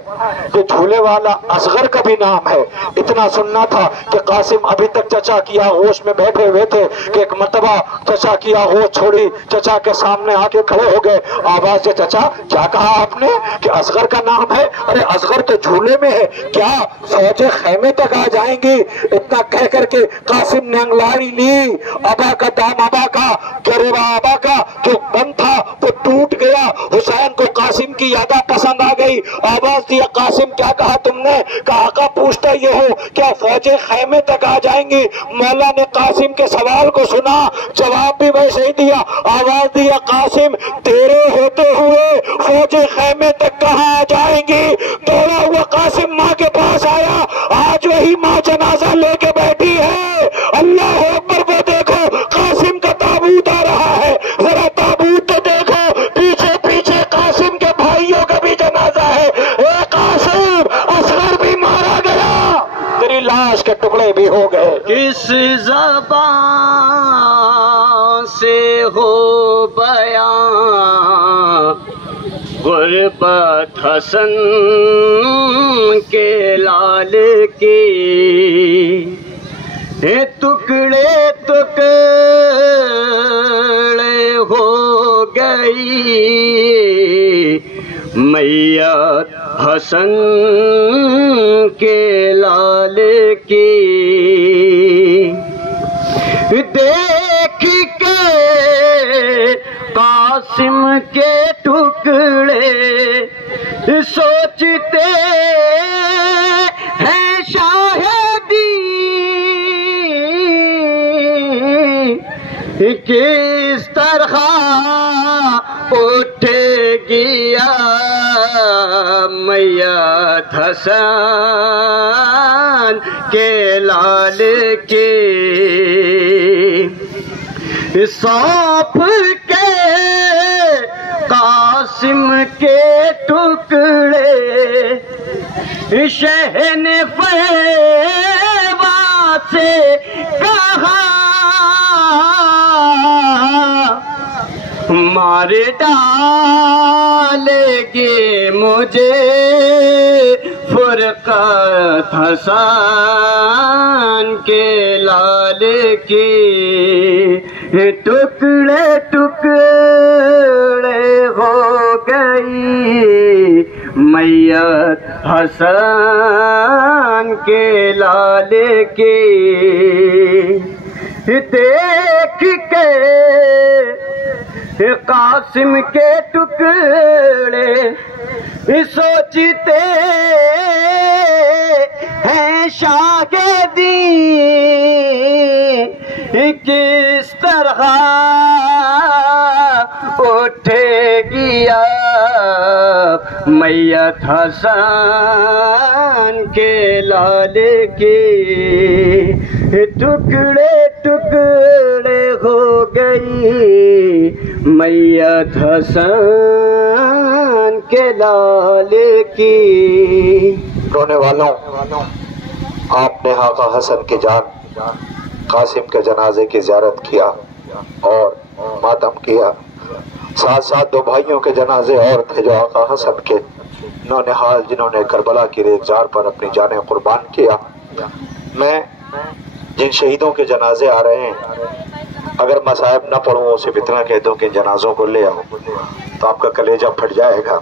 یہ جھولے والا اصغر کا بھی نام ہے. اتنا سننا تھا کہ قاسم ابھی تک چچا کی آغوش میں بیٹھے ہوئے تھے کہ ایک مرتبہ چچا کی آغوش چھوڑی, چچا کے سامنے آ کے کھڑے ہو گئے. آواز دے, چچا کیا کہا آپ نے کہ اصغر کا نام ہے؟ ارے اصغر تو جھولے میں ہے, کیا فوجیں خیمے تک آ جائیں گی؟ اتنا کہہ کر کے قاسم نے انگلاڑی لی. ابا کا دام ابا کا گریبا ابا کا جو بند تھا وہ ٹوٹ گیا. حسین کو قاسم کی یادہ پسند آ گئی. آواز دیا, قاسم کیا کہا تم نے؟ کہا آقا پوچھتا یہ ہو کیا فوجیں خیمے تک آ جائیں گی؟ مولا نے قاسم کے سوال کو سنا, جواب بھی ویسے ہی دیا. آواز دیا, قاسم تیرے ہوتے ہوئے فوجیں خیمے تک کہاں آ جائیں گی؟ دوڑا ہوا قاسم ماں کے پاس آیا. آج وہی ماں جنازہ لے کے بیٹھی ہے. اللہ اکبر, وہ دیکھو قاسم کا تابوت آ رہا ہے. ذرا تابوت تو دیکھو, پیچھے پیچھے قاسم کے بھائیوں کا بھی جنازہ ہے. اے قاسم اصغر بھی مارا گیا, تیری لاش کے ٹکڑے بھی ہو گئے. کس زبان سے ہو بیان غربت حسن کے لال کی, ٹکڑے ٹکڑے ہو گئی میت حسن کے لال کی. دیکھ کے قاسم کے ٹکڑے سوچتے ہیں شاہدی کس طرح اٹھے گیا میت حسن کے لال کے. سونپ کے قاسم کے ٹکڑے شہن فیوا سے کہا مار ڈالے گے مجھے فرقت حسن کے لال کی. ٹکڑے ٹکڑے ہو گئی میت حسن کے لال کی. دیکھ کے قاسم کے ٹکڑے سوچتے ہیں شاہدی کس طرح اٹھے گیا میت حسن کے لال کی. ٹکڑے ٹکڑے ہو گئی میت حسن کے لال کی. رونے والوں, آپ نے آقا حسن کی جان قاسم کے جنازے کی زیارت کیا اور ماتم کیا. ساتھ ساتھ دو بھائیوں کے جنازے اور تھے جو آقا حسن کے نونہال جنہوں نے کربلا کی ریگزار پر اپنی جانیں قربان کیا۔ میں جن شہیدوں کے جنازے آ رہے ہیں اگر مصائب نہ پڑھوں اسے اتنا کہہ دوں کہ جنازوں کو لے آؤ تو آپ کا کلیجہ پھٹ جائے گا،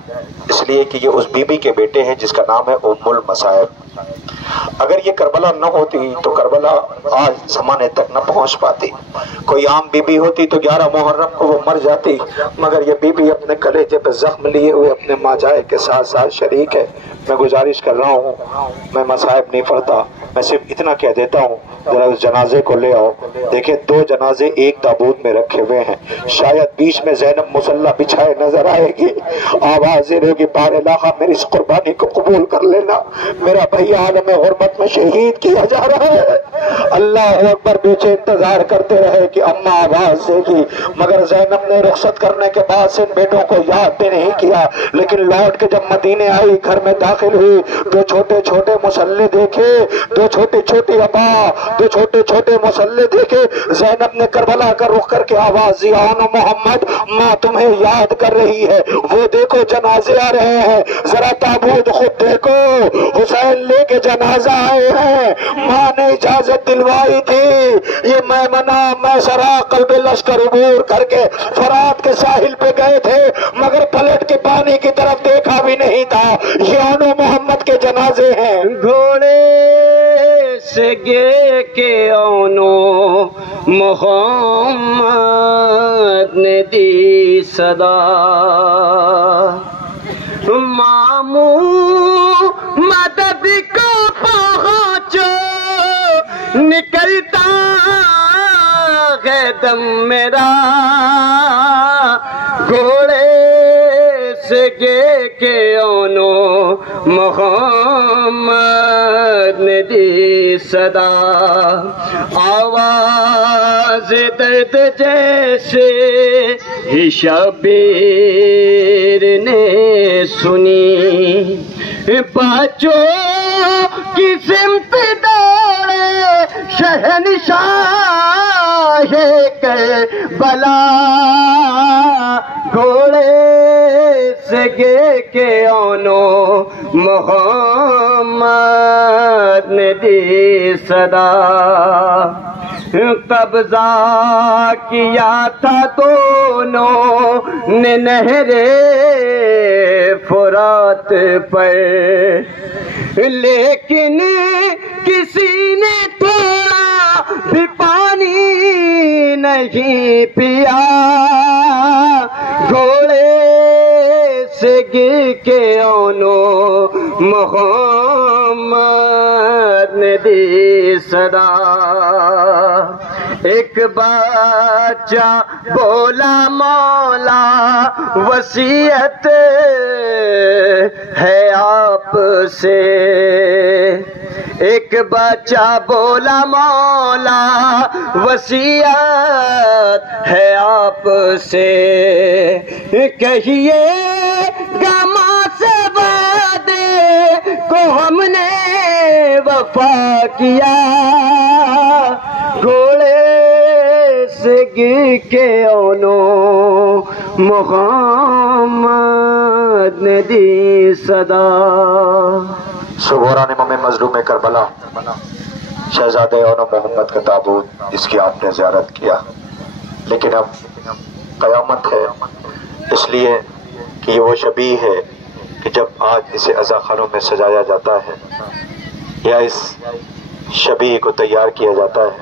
اس لیے کہ یہ اس بی بی کے بیٹے ہیں جس کا نام ہے ام المصائب۔ اگر یہ کربلا نہ ہوتی تو کربلا آج زمانے تک نہ پہنچ پاتی۔ کوئی عام بی بی ہوتی تو 11 محرم کو وہ مر جاتی، مگر یہ بی بی اپنے کلیجے پہ زخم لیے ہوئے اپنے ماجائے کے ساتھ ساتھ شریک ہے۔ میں گزارش کر رہا ہوں، میں مصائب نہیں پڑھتا، میں صرف اتنا کہہ دیتا ہوں ذرا اس جنازے کو لے آؤ۔ دیکھیں 2 جنازے ایک تابوت میں رکھے ہوئے ہیں، شاید بیچ میں زینب مصلی بچھائے نظر آئے گی، آواز دے گی پار علاقہ میری اس قربانی کو قبول کر لینا، میرا بھائی عالم غربت میں شہید کیا جا رہا ہے۔ اللہ اکبر، پیچھے انتظار کرتے رہے کہ اماں آواز دے گی، مگر زینب نے رخصت کرنے کے بعد سے ان بیٹوں کو یاد بھی نہیں کیا، لیکن لوٹ کے جب مدینے آئی گھر میں داخل ہوئی 2 چھوٹے چھوٹے مصلے دیکھے، 2 چھوٹی چھوٹی ابا، 2 چھوٹے چھوٹے مصلے دیکھے۔ زینب نے کربلا کا رخ کر کے آواز دی آن محمد، ماں تمہیں یاد کر رہی ہے، وہ دیکھو جنازے آ رہے ہیں، ذرا تابوت خود دیکھو، حسین لے کے جنازہ آئے ہیں۔ ماں نے اجازت دلوائی تھی، یہ میمنہ میسرہ قلب لشکر عبور کر کے فرات کے ساحل پہ گئے تھے، مگر پلٹ کے پانی کی طرف دیکھا بھی نہیں تھا۔ یہ آن محمد کے جنازے ہیں۔ گھوڑے سے گر کے آنو محمد نے دی صدا، مامو مدد کو پہنچو، نکلتا ہے دم میرا، گھوڑے سے گر کے آنو محمد نے دی صدا، آواز درد جیسے ہی شبیر نے سنی، بچوں کی سمت دوڑے شہنشاہ کربلا، گھوڑے سے گر کے آنو محمد نے دی صدا، قبضہ کیا تھا دونوں نے نہر فرات پر، لیکن کسی نے تھوڑا بھی پانی نہیں پیا، گھوڑے سے گر کے آنو محمد نے دی صدا، ایک بچہ بولا مولا وصیت ہے آپ سے، ایک بچہ بولا مولا وصیت ہے آپ سے، کہیے گا ماں سے وعدے کو ہم نے وفا کیا، گھوڑے سے گر کے آنو محمد نے دی صدا۔ سبوران امام مظلوم کربلا شہزادہ اونو محمد کا تابوت، اس کی آپ نے زیارت کیا، لیکن اب قیامت ہے، اس لیے کہ یہ وہ شبیہ ہے کہ جب آج اسے عزاخانوں میں سجایا جاتا ہے یا اس شبیہ کو تیار کیا جاتا ہے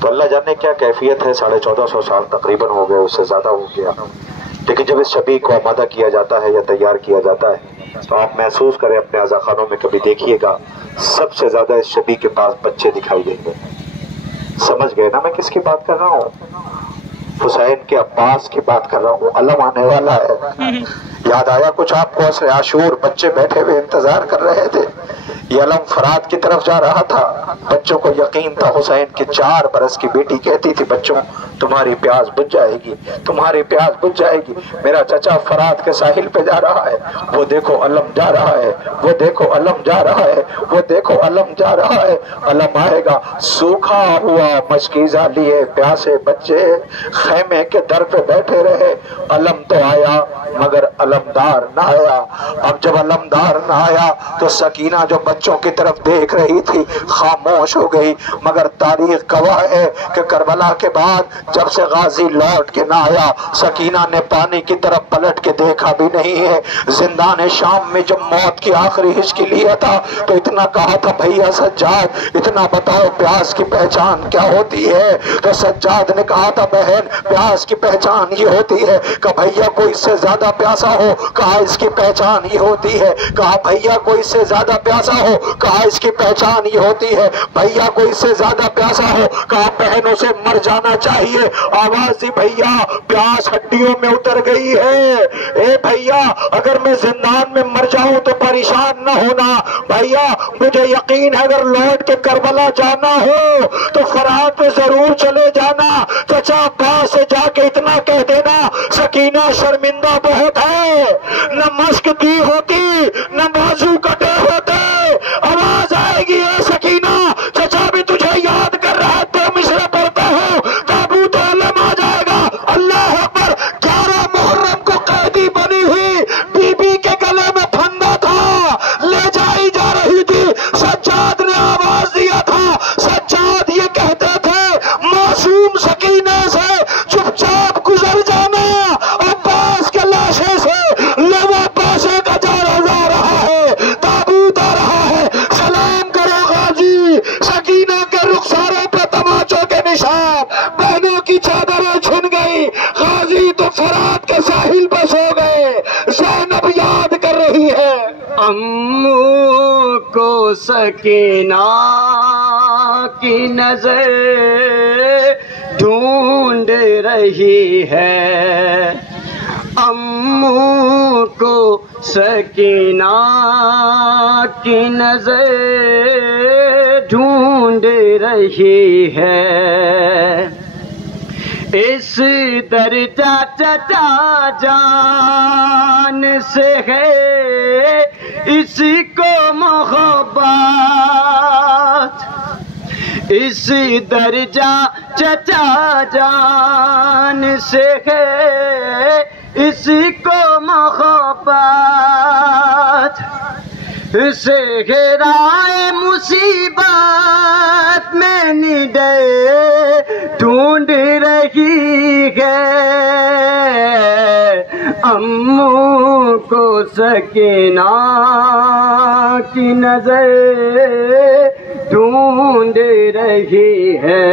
تو اللہ جانے کیا کیفیت ہے، 1450 سال تقریباً ہو گئے، اس سے زیادہ ہو گیا، لیکن جب اس شبیہ کو آمادہ کیا جاتا ہے یا تیار کیا جاتا ہے تو آپ محسوس کریں اپنے عزاخانوں میں، کبھی دیکھیے گا سب سے زیادہ اس شبیہ کے پاس بچے دکھائی دیں گے۔ سمجھ گئے نا میں کس کی بات کر رہا ہوں؟ حسین کے عباس کی بات کر رہا ہوں، علم آنے والا ہے۔ یاد آیا کچھ آپ کو؟ عصر عاشور بچے بیٹھے ہوئے انتظار کر رہے تھے، یہ علم فرات کی طرف جا رہا تھا، بچوں کو یقین تھا حسین کی 4 برس کی بیٹی کہتی تھی بچوں تمہاری پیاس بجھ جائے گی، تمہاری پیاس بجھ جائے گی۔ میرا چچا فرات کے ساحل پہ جا رہا ہے، وہ دیکھو علم جا رہا ہے، وہ دیکھو علم جا رہا ہے، وہ دیکھو علم جا رہا ہے۔ علم آئے گا، سوکھا ہوا مشکیزہ لیے پیاسے بچے خیمے کے در پہ بیٹھے رہے، علم تو آیا مگر علمدار نہ آیا۔ اب جب علمدار نہ آیا تو سکینہ جو بچوں کی طرف دیکھ رہی تھی خاموش ہو گئی، مگر تاریخ گواہ ہے کہ کربلا کے بعد جب سے غازی لوٹ کے نہ آیا، سکینہ نے پانی کی طرف پلٹ کے دیکھا بھی نہیں ہے۔ زندان شام میں جب موت کی آخری ہچکی لیا تھا تو اتنا کہا تھا، بھیا سجاد اتنا بتاؤ پیاس کی پہچان کیا ہوتی ہے؟ تو سجاد نے کہا تھا، بہن پیاس کی پہچان یہ ہوتی ہے کہ بھیا کوئی اس سے زیادہ پیاسا ہو، کہا اس کی پہچان یہ ہوتی ہے۔ کہا بھیا کوئی اس سے زیادہ پیاسا ہو، کہا اس کی پہچان یہ ہوتی ہے۔ بھیا کوئی اس سے زیادہ پیاسا ہو، کہا بہنوں سے مر جانا چاہیے۔ آواز دی، بھیا پیاس ہڈیوں میں اتر گئی ہے، اے بھیا اگر میں زندان میں مر جاؤں تو پریشان نہ ہونا، بھیا مجھے یقین ہے اگر لوٹ کے کربلا جانا ہو تو فرات میں ضرور چلے جانا۔ چچا عباس سے جا کے اتنا کہہ دینا، سکینہ شرمندہ بہت ہے، نہ مشق دی ہوتی نہ بازو کٹے ہوتے۔ آواز آئے گی، اے سکینہ چچا بھی تجھے یاد کر رہا ہے، تو مشرے پڑھتا ہو، تابوت علم آ جائے گا۔ اللہ اکبر۔ 11 محرم کو قیدی بنی ہوئی بی بی کے گلے میں پھندا تھا، لے جائی جا رہی تھی، سجاد نے آواز دیا تھا، سجاد یہ کہتے تھے معصوم سکینہ سے چپ چاپ گزر جانا، عباس کے لاشے سے لوا پاسے کا جا رہا ہے، تابوت آ رہا ہے، سلام کرو غازی۔ سکینہ کے رخسارے پہ تماچوں کے نشان، بہنوں کی چادریں چھن گئی، غازی تو فرات کے ساحل پہ سو گئے۔ زینب یاد کر رہی ہے، امّو کو سکینہ کی نظر ڈھونڈ رہی ہے، امّو کو سکینہ کی نظر ڈھونڈ رہی ہے۔ اس درجہ چچا جان سے ہے اس کو محبت، اس درجہ چچا جان سے ہے اس کو محبت، سے گھرائے مصیبت میں نڈے ڈھونڈ رہی ہے، امّو کو سکینہ کی نظر ڈھونڈ رہی ہے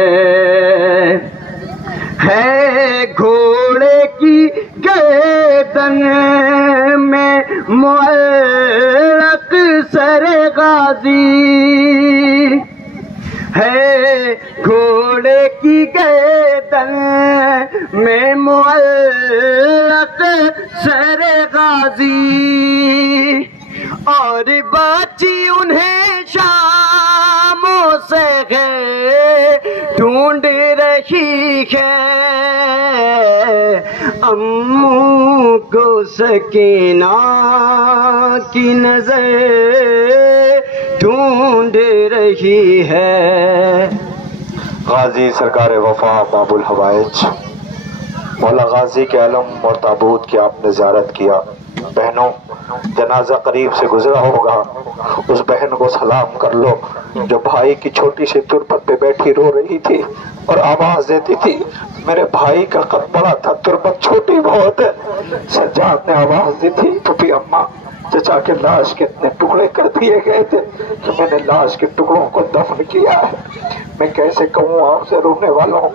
گھوڑے کی گردن میں معلق سر غازی، ہے گھوڑے کی گردن میں معلق سر غازی، اور باچی انہیں شاموں سے ہے ڈھونڈ رہی ہے، امّو کو سکینہ کی نظر ڈھونڈ رہی ہے۔ غازی سرکار وفا باب الحوائج مولا غازی کے علم اور تابوت کی آپ نے زیارت کیا۔ بہنوں، جنازہ قریب سے گزرا ہوگا، اس بہن کو سلام کر لو جو بھائی کی چھوٹی سی تربت پہ بیٹھی رو رہی تھی اور آواز دیتی تھی، میرے بھائی کا قد بڑا تھا، تربت چھوٹی بہت ہے۔ سجاد نے آواز دی تھی، پھوپھی اماں چچا کے لاش کے اتنے ٹکڑے کر دیے گئے تھے کہ میں نے لاش کے ٹکڑوں کو دفن کیا ہے، میں کیسے کہوں آپ سے رونے والوں۔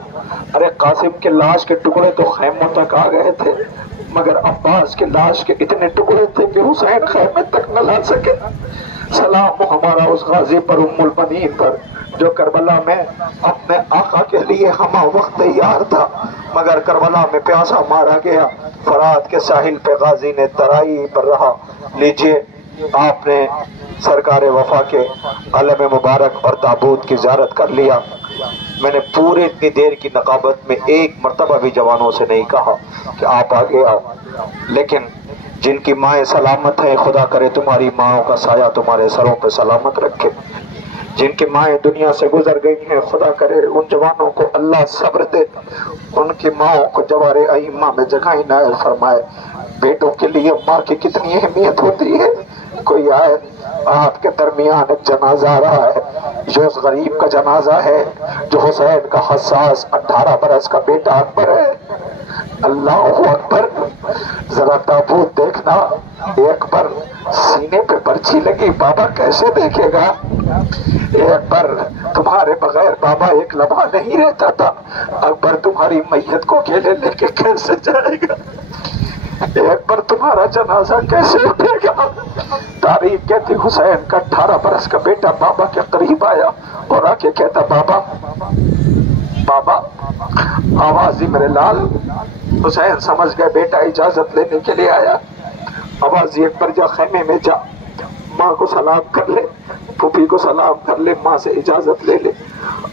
ارے قاسم کے لاش کے ٹکڑے تو خیموں تک آ گئے تھے، مگر عباس کے لاش کے اتنے ٹکڑے تھے کہ حسین خیمے تک نہ لا سکے۔ سلام ہمارا اس غازی پر، ام البنین پر، جو کربلا میں اپنے آقا کے لیے ہمہ وقت تیار تھا مگر کربلا میں پیاسا مارا گیا۔ فرات کے ساحل پہ غازی نے ترائی پر رہا۔ لیجئے، آپ نے سرکار وفا کے علم مبارک اور تابوت کی زیارت کر لیا۔ میں نے پورے اتنی دیر کی نقابت میں ایک مرتبہ بھی جوانوں سے نہیں کہا کہ آپ آگے آؤ، لیکن جن کی مائیں سلامت ہیں خدا کرے تمہاری ماؤں کا سایہ تمہارے سروں پہ سلامت رکھے، جن کی مائیں دنیا سے گزر گئی ہیں خدا کرے ان جوانوں کو اللہ صبر دے، ان کی ماؤں کو جوار ائمہ میں جگہ نائل فرمائے۔ بیٹوں کے لیے ماں کی کتنی اہمیت ہوتی ہے۔ کوئی آئے آپ کے درمیان ایک جنازہ آ رہا ہے، جو اس غریب کا جنازہ ہے جو حسین کا حساس 18 برس کا بیٹا اکبر ہے۔ اللہ اکبر، ذرا تابوت دیکھنا، اکبر سینے پہ پرچی لگی، بابا کیسے دیکھے گا؟ اکبر تمہارے بغیر بابا ایک لمحہ نہیں رہتا تھا، اکبر تمہاری میت کو اکیلے لے کے کیسے جائے گا؟ اکبر تمہارا جنازہ کیسے اٹھے گا؟ تاریخ کہتی حسین کا 18 برس کا بیٹا بابا کے قریب آیا اور آ کے کہتا بابا بابا، آواز دی میرے لال۔ حسین سمجھ گئے بیٹا اجازت لینے کے لیے آیا، آواز دی اکبر جا خیمے میں جا، ماں کو سلام کر لے، پھوپھی کو سلام کر لے، ماں سے اجازت لے لے۔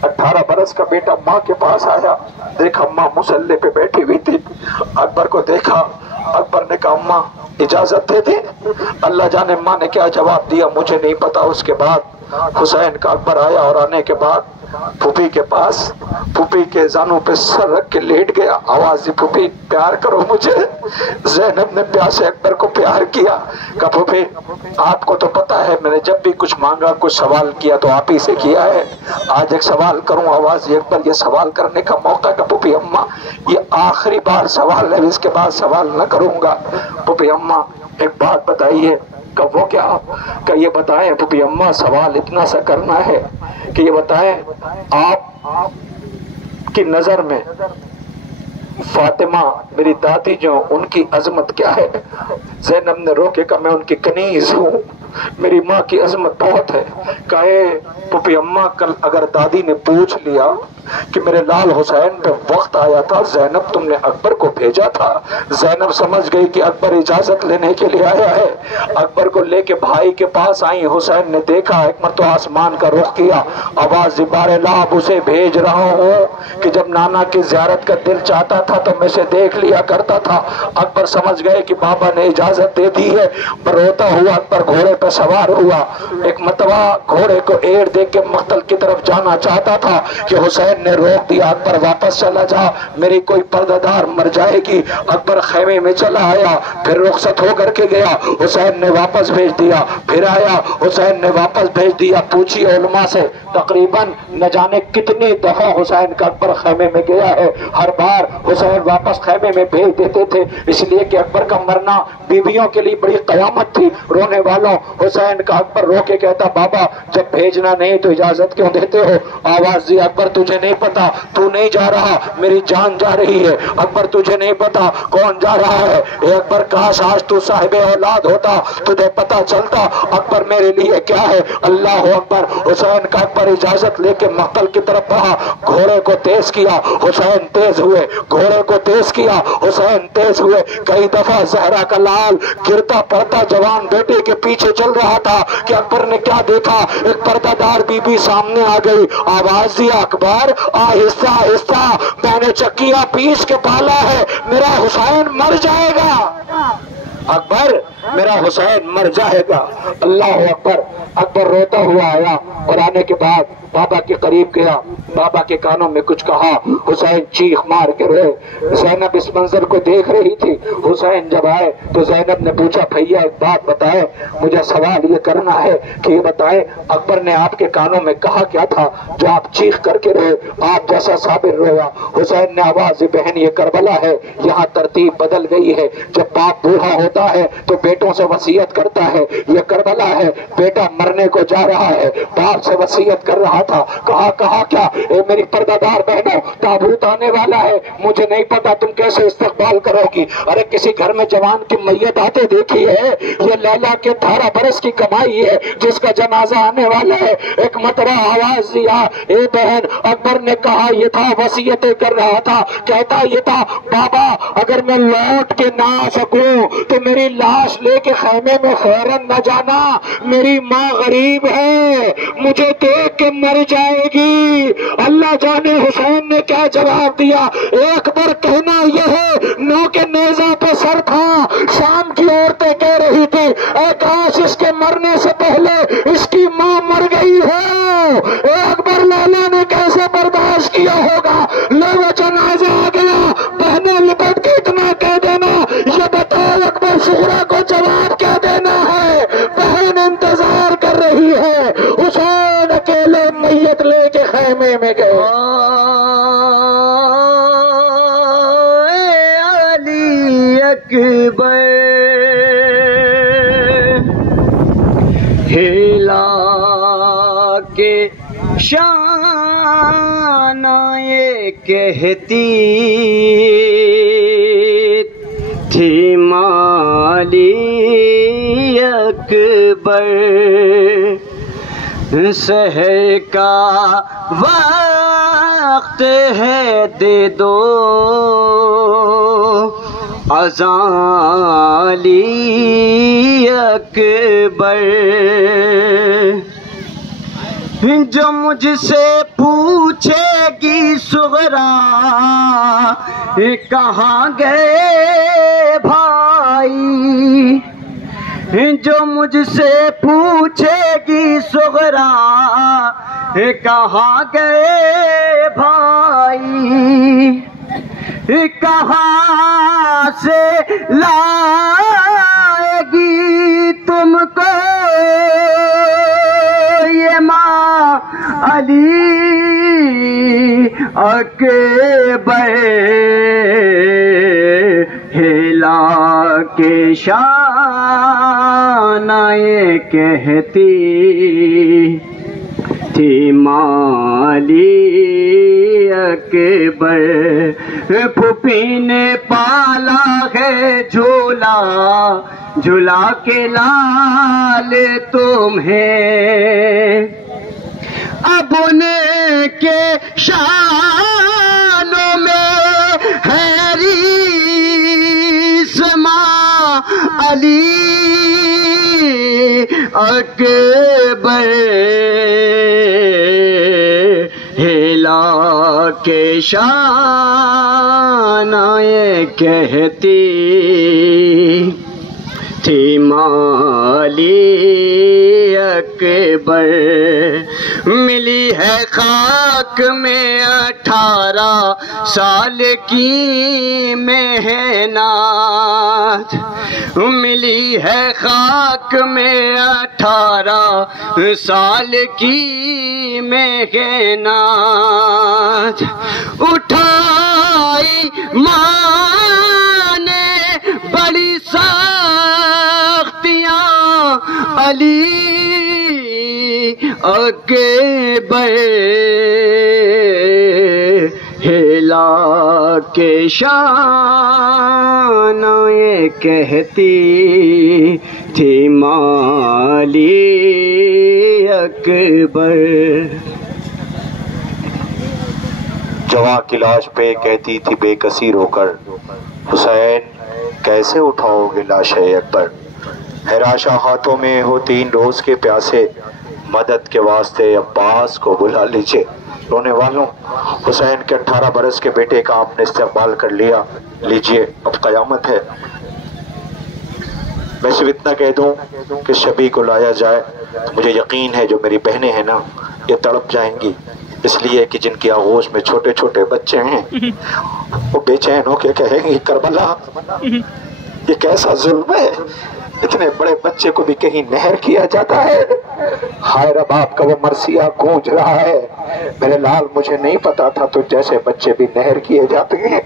18 برس کا بیٹا ماں کے پاس آیا، دیکھا ماں مصلی پہ بیٹھی ہوئی تھی، اکبر کو دیکھا، اکبر نے کہا ماں اجازت دے دے۔ اللہ جانے ماں نے کیا جواب دیا مجھے نہیں پتا۔ اس کے بعد حسین کا اکبر آیا اور آنے کے بعد پھوپھی کے پاس، پھوپھی کے زانوں پہ سر رکھ کے لیٹ گیا، آواز دی پھوپھی پیار کرو مجھے۔ زینب نے پیار سے اکبر کو پیار کیا، کہا پھوپھی آپ کو تو پتا ہے میں نے جب بھی کچھ مانگا کچھ سوال کیا تو آپ ہی سے کیا ہے، آج ایک سوال کروں۔ آواز دی اکبر یہ سوال کرنے کا موقع کہ پھوپھی اماں یہ آخری بار سوال ہے، اس کے بعد سوال نہ کروں گا۔ پھوپھی اماں ایک بات بتائیے، کہ وہ کیا؟ کہ یہ بتائیں پھوپھی اماں سوال اتنا سا کرنا ہے کہ یہ بتائیں آپ کی نظر میں فاطمہ میری دادی جو ان کی عظمت کیا ہے؟ زینب نے رو کے کہا میں ان کی کنیز ہوں، میری ماں کی عظمت بہت ہے۔ کہے پھوپھی اماں کل اگر دادی نے پوچھ لیا کہ میرے لال حسین پہ وقت آیا تھا، زینب تم نے اکبر کو بھیجا تھا، زینب سمجھ گئی کہ اکبر اجازت لینے کے لیے آیا ہے، اکبر کو لے کے بھائی کے پاس آئی، حسین نے دیکھا ایک مرتبہ آسمان کا رخ کیا، آواز بار لاب اسے بھیج رہا ہوں کہ جب نانا کی زیارت کا دل چاہتا تھا تو میں سے دیکھ لیا کرتا تھا۔ اکبر سمجھ گئے کہ بابا نے اجازت دے دی ہے، روتا ہوا اکبر گھوڑے پہ سوار ہوا، ایک مرتبہ گھوڑے کو ایڑ دے کے مقتل کی طرف جانا چاہتا تھا کہ حسین نے روک دیا، اکبر واپس چلا جا، میری کوئی پردہ دار مر جائے گی۔ اکبر خیمے میں چلا آیا، پھر رخصت ہو کر کے گیا، حسین نے واپس بھیج دیا، پھر آیا حسین نے واپس بھیج دیا۔ پوچھی علماء سے تقریباً نہ جانے کتنی دفعہ حسین کا اکبر خیمے میں گیا ہے، ہر بار حسین واپس خیمے میں بھیج دیتے تھے، اس لیے کہ اکبر کا مرنا بیویوں کے لیے بڑی قیامت تھی۔ رونے والوں حسین کا اکبر رو کے کہتا بابا جب بھیجنا نہیں تو اجازت کیوں دیتے ہو؟ آواز دی اکبر تجھے نہیں پتا، تو نہیں جا رہا، میری جان جا رہی ہے۔ اکبر تجھے نہیں پتا کون جا رہا ہے؟ اے اکبر کاش آج تو صاحب اولاد ہوتا، تجھے پتا چلتا اکبر میرے لیے کیا ہے۔ اللہ اکبر۔ حسین کا اکبر اجازت لے کے مقتل کی طرف بڑھا، گھوڑے کو تیز کیا، حسین تیز ہوئے، گھوڑے کو تیز کیا، حسین تیز ہوئے۔ کئی دفعہ زہرا کا لال گرتا پڑتا جوان بیٹے کے پیچھے چل رہا تھا کہ اکبر نے کیا دیکھا، ایک پردہ دار بی بی سامنے آ گئی، آواز دیا اکبر آہستہ آہستہ، میں نے چکیاں پیس کے پالا ہے، میرا حسین مر جائے گا، اکبر میرا حسین مر جائے گا۔ اللہ اکبر۔ اکبر روتا ہوا آیا اور آنے کے بعد بابا کے قریب گیا، بابا کے کانوں میں کچھ کہا، حسین چیخ مار کے روئے۔ زینب اس منظر کو دیکھ رہی تھی۔ حسین جب آئے تو زینب نے پوچھا بھیا ایک بات بتائے، مجھے سوال یہ کرنا ہے کہ یہ بتائیں اکبر نے آپ کے کانوں میں کہا کیا تھا جو آپ چیخ کر کے روئے، آپ جیسا صابر رویا؟ حسین نے آواز دی بہن یہ کربلا ہے، یہاں ترتیب بدل گئی ہے، جب باپ بوڑھا ہوتا ہے تو بیٹوں سے وصیت کرتا ہے، یہ کربلا ہے، بیٹا مرنے کو جا رہا ہے، باپ سے وصیت کر رہا تھا۔ کہا کیا؟ اے میری پردہ دار بہنوں تابوت آنے والا ہے، مجھے نہیں پتا تم کیسے استقبال کرو گی۔ ارے کسی گھر میں جوان کی میت آتے دیکھی ہے؟ یہ لیلا کے 18 برس کی کمائی ہے جس کا جنازہ آنے والا ہے۔ ایک مرتبہ آواز دیا اے بہن، اکبر نے کہا یہ تھا وصیتیں کر رہا تھا، کہتا یہ تھا بابا اگر میں لوٹ کے نہ آ سکوں تو میری لاش لے کے خیمے میں فوراً نہ جانا، میری ماں غریب ہے، مجھے دیکھ کے مر جائے گی۔ اللہ جانے حسین نے کیا جواب دیا۔ ایک بار کہنا یہ ہے، نو کے نیزہ پہ سر تھا، شام کی عورتیں کہہ رہی تھی اے کاش اس کے مرنے سے پہلے اس کی ماں مر گئی ہو۔ ایک بار لالا نے کیسے برداشت کیا ہوگا؟ لوگوں جنازہ آ گیا، بہنیں لپٹ کے اتنا کہہ دینا، یہ بتاؤ اکبر صغرا کو جواب کیا دینا ہے؟ بہن انتظار کر رہی ہے۔ حسین اکیلے میت لے کے خیمے میں گئے۔ علی اکبر ہلا کے شان یہ کہتی تھی مالی اکبر، سحر کا وقت ہے دے دو اذان علی اکبر، جو مجھ سے پوچھے گی صغرا کہاں گئے بھائی، جو مجھ سے پوچھے گی صغرا کہاں گئے بھائی، کہاں سے لائے گی تم کو یہ ماں علی اکبر، ہلا کے شان یہ کہتی تھی ماں علی اکبر، پھوپھی نے پالا ہے جھولا جھولا کے لال تمہیں، اب ان کے شانوں میں ہے ریس ماں علی اکبر، ہلا کے شان یہ کہتی تھی ماں علی اکبر، ملی ہے خاک میں 18 سال کی محنت، ملی ہے خاک میں 18 سال کی محنت، اٹھائی ماں نے بڑی سختیاں علی اکبر، ہلا کے شان یہ کہتی تھی ماں علی اکبر۔ جواں کی لاش پہ کہتی تھی بے کسی رو کر، حسین کیسے اٹھاؤ گے لاش اکبر، ہراشا ہاتھوں میں ہو 3 روز کے پیاسے، مدد کے واسطے عباس کو بلا لیجئے۔ رونے والوں، حسین کے 18 برس کے بیٹے کا آپ نے استقبال کر لیا، لیجئے اب قیامت ہے۔ میں صرف اتنا کہہ دوں کہ شبی کو لایا جائے تو مجھے یقین ہے جو میری بہنیں ہیں نا یہ تڑپ جائیں گی، اس لیے کہ جن کی آغوش میں چھوٹے چھوٹے بچے ہیں وہ بے چین ہو کے کہیں گی کربلا یہ کیسا ظلم ہے، اتنے بڑے بچے کو بھی کہیں نہر کیا جاتا ہے۔ ہائے رب آپ کا وہ مرثیہ گونج رہا ہے، میرے لال مجھے نہیں پتا تھا تو جیسے بچے بھی نہر کیے جاتے ہیں۔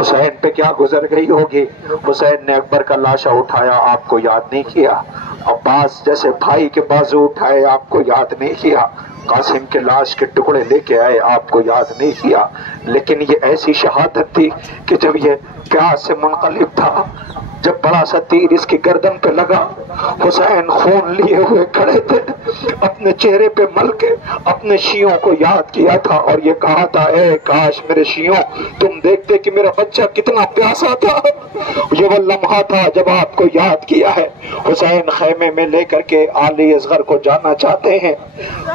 حسین پہ کیا گزر گئی ہوگی، حسین نے اکبر کا لاشا اٹھایا آپ کو یاد نہیں کیا، عباس جیسے بھائی کے بازو اٹھائے آپ کو یاد نہیں کیا، قاسم کے لاش کے ٹکڑے لے کے آئے آپ کو یاد نہیں کیا، لیکن یہ ایسی شہادت تھی کہ جب یہ پیاس سے منقلب تھا جب بڑا سا تیر اس کی گردن پہ لگا، حسین خون لیے ہوئے کھڑے تھے، اپنے چہرے پہ مل کے اپنے شیعوں کو یاد کیا تھا اور یہ کہا تھا اے کاش میرے شیعوں تم دیکھتے کہ میرا بچہ کتنا پیاسا تھا۔ یہ وہ لمحہ تھا جب آپ کو یاد کیا ہے۔ حسین خیمے میں لے کر کے علی اصغر کو جانا چاہتے ہیں،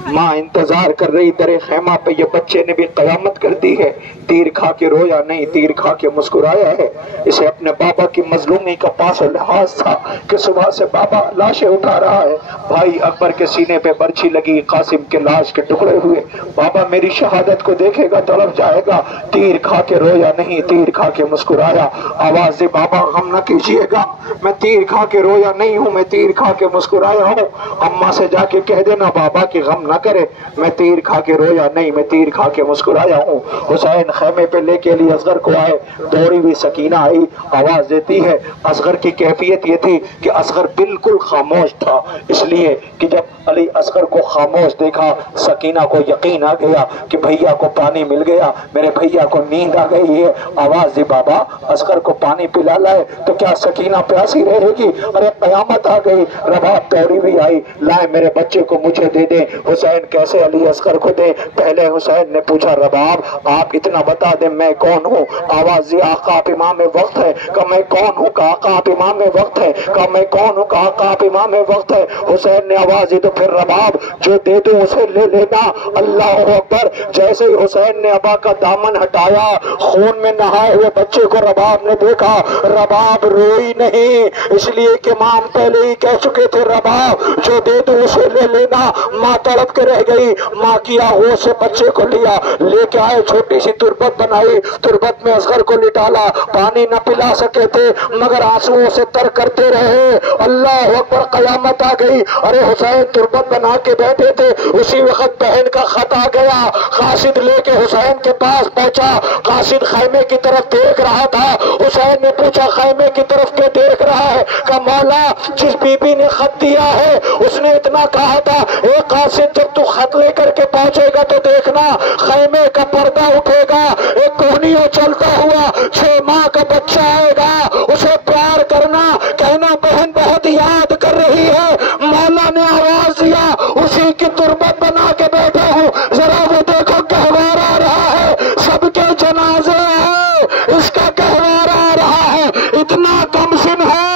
ماں انتظار کر رہی در خیمہ پہ، یہ بچے نے بھی قیامت کر دی ہے، تیر کھا کے رویا نہیں، تیر کھا کے مسکرایا ہے۔ اسے اپنے بابا کی مظلومی کا پاس و لحاظ تھا کہ صبح سے بابا لاشیں اٹھا رہا ہے، بھائی اکبر کے سینے پہ برچھی لگی، قاسم کے لاش کے ٹکڑے ہوئے، بابا میری شہادت کو دیکھے گا تڑپ جائے گا، تیر کھا کے رویا نہیں، تیر کھا کے مسکرایا۔ آواز دے بابا غم نہ کیجیے گا، میں تیر کھا کے رویا نہیں ہوں، میں تیر کھا کے مسکرایا ہوں۔ اماں سے جا کے کہہ دینا بابا کہ غم نہ کرے، میں تیر کھا کے رویا نہیں، میں تیر کھا کے مسکرایا ہوں۔ حسین خیمے پہ لے کے علی اصغر کو آئے، دوڑی ہوئی سکینہ آئی، آواز دیتی ہے۔ اصغر کی کیفیت یہ تھی کہ اصغر بالکل خاموش تھا، اس لیے کہ جب علی اصغر کو خاموش دیکھا سکینہ کو یقین آ گیا کہ بھیا کو پانی مل گیا، میرے بھیا کو نیند آ گئی ہے۔ آواز دی بابا اصغر کو پانی پلا لائے تو کیا سکینہ پیاسی رہے گی؟ ارے قیامت آ گئی۔ رباب دوڑی ہوئی آئی، لائے میرے بچے کو مجھے دے دیں۔ حسین کیسے علی اصغر کو دے؟ پہلے حسین نے پوچھا رباب آپ اتنا بتا دیں میں کون ہوں؟ آواز دی آقا آپ امام وقت ہے، کہ میں کون ہوں؟ کہ آقا آپ امام وقت ہے، کہ میں کون ہوں؟ کہ آقا آپ امام وقت ہے۔ حسین نے آواز دی تو پھر رباب جو دے دوں اسے لے لینا۔ اللہ اکبر۔ جیسے ہی حسین نے ابا کا دامن ہٹایا، خون میں نہائے ہوئے بچے کو رباب نے دیکھا، رباب روئی نہیں، اس لیے کہ امام پہلے ہی کہہ چکے تھے رباب جو دے دوں اسے لے لینا۔ ماں تڑپ کے رہ گئی، ماں کی آہوں سے بچے کو لیا، لے کے آئے، چھوٹی سی تربت بنائی، تربت میں اصغر کو لٹالا، پانی نہ پلا سکے تھے مگر آنسوؤں سے تر کرتے رہے۔ اللہ اکبر۔ قیامت آ گئی۔ ارے حسین تربت بنا کے بیٹھے تھے، اسی وقت بہن کا خط آ گیا۔ قاصد لے کے حسین کے پاس پہنچا، قاصد خیمے کی طرف دیکھ رہا تھا۔ حسین نے پوچھا خیمے کی طرف کیا دیکھ رہا ہے؟ کہ مولا جس بی بی نے خط دیا ہے اس نے اتنا کہا تھا اے قاصد جب تو خط لے کر کے پہنچے گا تو دیکھنا خیمے کا پردہ اٹھے گا، ایک کوہنیوں چلتا ہوا 6 ماہ کا بچہ آئے گا، اسے پیار کرنا، کہنا بہن بہت یاد کر رہی ہے۔ مولا نے آواز دیا اسی کی تربت بنا کے بیٹھا ہوں، ذرا وہ دیکھو گہوار آ رہا ہے، سب کے جنازے ہیں، اس کا گہوار آ رہا ہے، اتنا کم سن ہے۔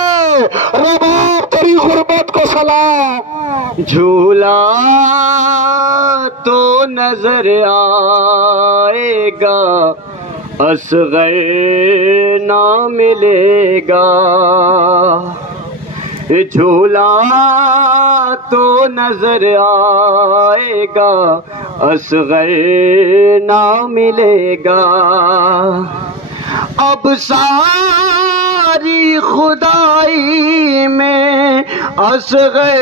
رباب تیری غربت کو سلام۔ جھولا تو نظر آئے گا، اصغر نہ ملے گا، جھولا تو نظر آئے گا، اصغر نہ ملے گا، اب ساری خدائی میں اصغر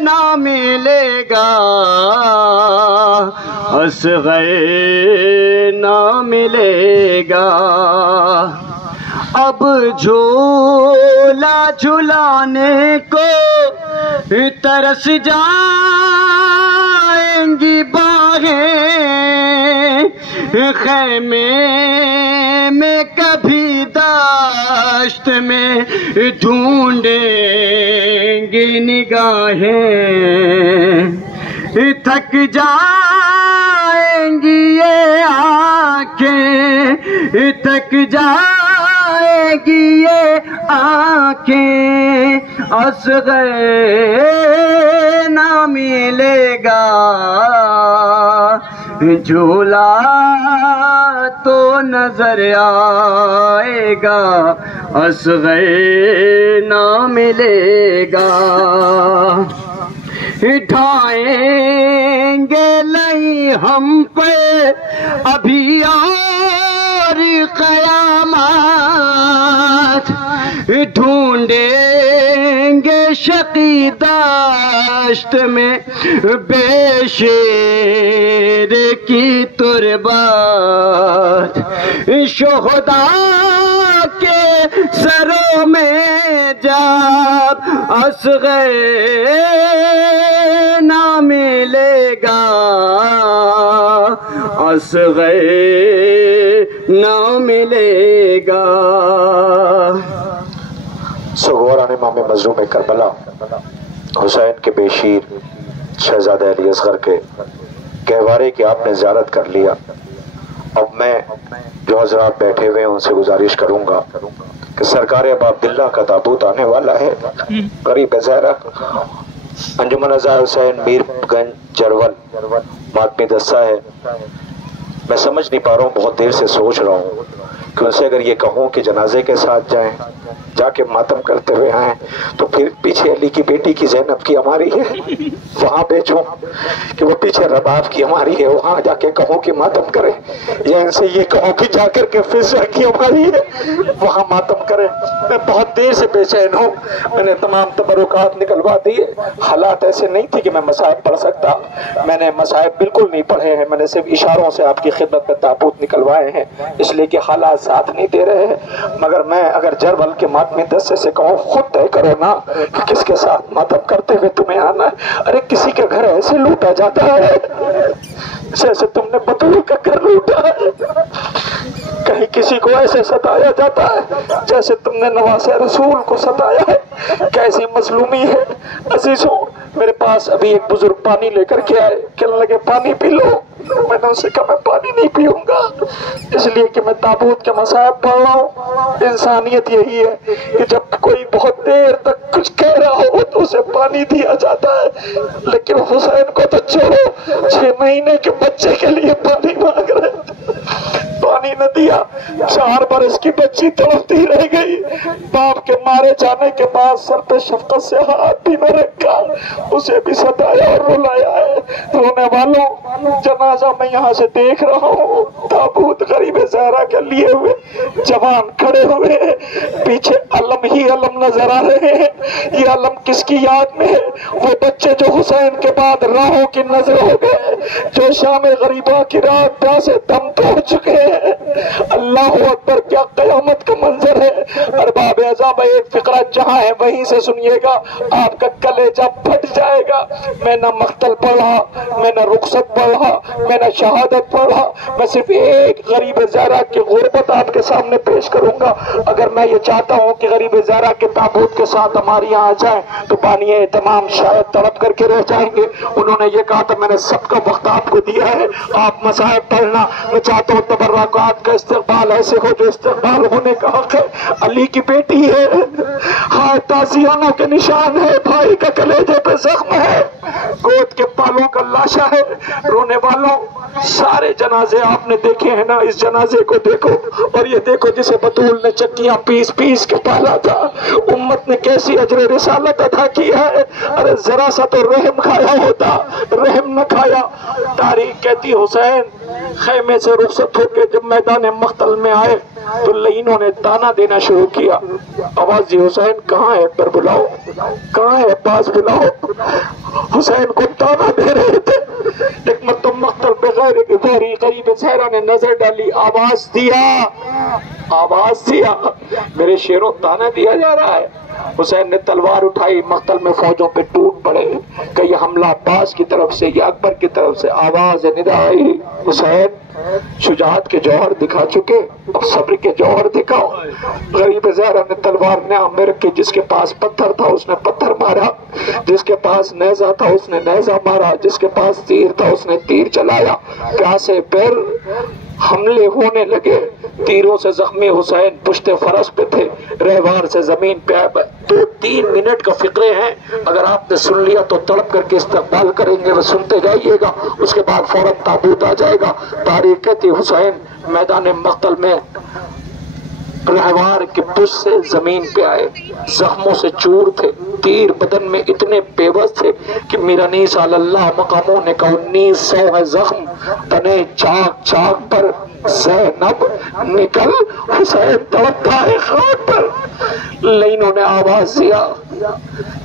نہ ملے گا، اصغر نہ ملے گا، اب جھولا جھلانے کو ترس جائیں گی باہیں، خیمے میں کبھی داشت میں ڈھونڈیں گی نگاہیں، تھک جائیں گی یہ آنکھیں، تھک جائیں گی یہ آنکھیں، اصغر نہ ملے گا، جھولا تو نظر آئے گا، اصغر نہ ملے گا، ڈھائیں گے نہیں ہم پہ ابھی اور قیامت، ڈھونڈیں گے شقی داشت میں بے شیر کی تربت، شہداء کے سروں میں جب اصغر نہ ملے گا، اصغر نہ ملے گا۔ سوگواران امام مظلوم کربلا حسین کے بیشیر شہزادہ علی اصغر کے گہوارے کی آپ نے زیارت کر لیا۔ اب میں جو حضرات بیٹھے ہوئے ہیں ان سے گزارش کروں گا کہ سرکار ابا عبداللہ کا تابوت آنے والا ہے، غریب زہرا انجمن ازار حسین میر گنج جرول ماتمی دستہ ہے۔ میں سمجھ نہیں پا رہا ہوں، بہت دیر سے سوچ رہا ہوں کہ ان سے اگر یہ کہوں کہ جنازے کے ساتھ جائیں، جا کے ماتم کرتے ہوئے آئیں، تو پھر پیچھے علی کی بیٹی کی زینب کی ہماری ہے وہاں بیچوں کہ وہ پیچھے رباب کی ہماری ہے وہاں جا کے کہوں کہ ماتم کریں، یا ان سے یہ کہوں کہ جا کر کے فضا کی ہماری ہے وہاں ماتم کریں۔ میں بہت دیر سے بے چین ہوں، میں نے تمام تبرکات نکلوا دیے۔ حالات ایسے نہیں تھی کہ میں مصائب پڑھ سکتا، میں نے مصائب بالکل نہیں پڑھے ہیں، میں نے صرف اشاروں سے آپ کی خدمت میں تابوت نکلوائے ہیں، اس لیے کہ حالات ساتھ نہیں دے رہے ہیں۔ مگر میں اگر جرول کے ماتمی دستے سے کہوں خود طے کرو نا کہ کس کے ساتھ ماتم کرتے ہوئے تمہیں آنا ہے۔ ارے کسی کے گھر ایسے لوٹا جاتا ہے جیسے تم نے بطول کا گھر لوٹا ہے، کہیں کسی کو ایسے ستایا جاتا ہے جیسے تم نے نواز رسول کو ستایا ہے۔ کیسی مظلومی ہے عزیزوں۔ میرے پاس ابھی ایک بزرگ پانی لے کر کے آئے، کہنے لگے پانی پی لو، میں نے ان سے کہا میں پانی نہیں پیوں گا، اس لیے کہ میں تابوت کے مصائب پڑھ رہا ہوں۔ انسانیت یہی ہے کہ جب کوئی بہت دیر تک کچھ کہہ رہا ہو تو اسے پانی دیا جاتا ہے، لیکن حسین کو تو چھوڑو، 6 مہینے کے بچے کے لیے پانی مانگ رہے تھے، پانی نہ دیا۔ 4 برس کی بچی تڑپتی رہ گئی، باپ کے مارے جانے کے بعد سر پہ شفقت سے ہاتھ بھی نہ رکھا، اسے بھی ستایا اور رلایا ہے۔ رونے والوں، جنازہ میں یہاں سے دیکھ رہا ہوں، تابوت غریب زہرا کے لیے ہوئے جوان کھڑے ہوئے، پیچھے علم ہی علم نظر آ رہے ہیں۔ یہ علم کس کی یاد میں ہے؟ وہ بچے جو حسین کے بعد راہوں کی نظر ہو گئے، جو شام غریبہ کی رات پیاسے دم توڑ چکے ہیں۔ اللہ اکبر، کیا قیامت کا منظر ہے۔ ارباب اعظم، ایک فقرہ جہاں ہے وہیں سے سنیے گا، آپ کا کلیجہ پھٹ جائے گا۔ میں نہ مقتل پڑھا، میں نہ رخصت پڑھا، میں نہ شہادت پڑھا، میں صرف ایک غریب زہرا کی غربت آپ کے سامنے پیش کروں گا۔ اگر میں یہ چاہتا ہوں کہ غریب زہرا کے تابوت کے ساتھ ہماری یہاں آ جائیں تو بانی تمام شاید تڑپ کر کے رہ جائیں گے۔ انہوں نے یہ کہا تھا میں نے سب کا وقت آپ کو دیا ہے، آپ مصائب پڑھنا۔ میں چاہتا ہوں تبرکات کا استقبال ایسے ہو جو استقبال ہونے کا حق ہے۔ علی کی بیٹی ہے، ہاں تازیانوں کے نشان ہے، بھائی کا کلیجے پہ زخم ہے، گود کے پالوں کا لاشا ہے۔ رونے والوں، سارے جنازے آپ نے دیکھے ہیں نا، اس جنازے کو دیکھو اور یہ دیکھو جسے بطول نے چکیاں پیس پیس کے پالا تھا، امت نے کیسی اجر رسالت ادا کی ہے۔ ارے ذرا سا تو رحم کھایا ہوتا، رحم نہ کھایا۔ تاریخ کہتی حسین خیمے سے رخصت ہو کے جب میدان مقتل میں آئے تو لعینوں نے تانا دینا شروع کیا، آواز دی حسین کہاں ہے، پر بلاؤ، کہاں ہے، پاس بلاؤ۔ حسین کو تانا دے رہے تھے، ایک مرتبہ مقتل پہ غریب زہرا نے نظر ڈالی، آواز دیا، آواز دیا، میرے شیروں تانا دیا جا رہا ہے۔ حسین نے تلوار اٹھائی، مقتل میں فوجوں پہ ٹوٹ پڑے، کہ یہ حملہ عباس کی طرف سے یا اکبر کی طرف سے، آواز ندا آئی، حسین شجاعت کے جوہر دکھا چکے، اب صبر کے جوہر دکھاؤ۔ غریب زہرا نے تلوار نیام میں رکھی، جس کے پاس پتھر تھا اس نے پتھر مارا، جس کے پاس نیزہ تھا اس نے نیزہ مارا، جس کے پاس تیر تھا اس نے تیر چلایا۔ پیاسے پیر حملے ہونے لگے، تیروں سے زخمی حسین پشت فرس پہ تھے، رہوار سے زمین پہ آئے۔ 2-3 منٹ کا فقرے ہیں، اگر آپ نے سن لیا تو تڑپ کر کے استقبال کریں گے، وہ سنتے جائیے گا، اس کے بعد فوراً تابوت آ جائے گا۔ تاریخ کہتی حسین میدان مقتل میں رہوار کے پشت سے زمین پہ آئے، زخموں سے چور تھے، تیر بدن میں اتنے بے بس تھے کہ میرانی صلی اللہ مقاموں نے کہا 1900 ہے زخم تنے چاک چاک پر، زینب نکل، حسین تڑپتا ہے خاک پر۔ لعینوں نے آواز دیا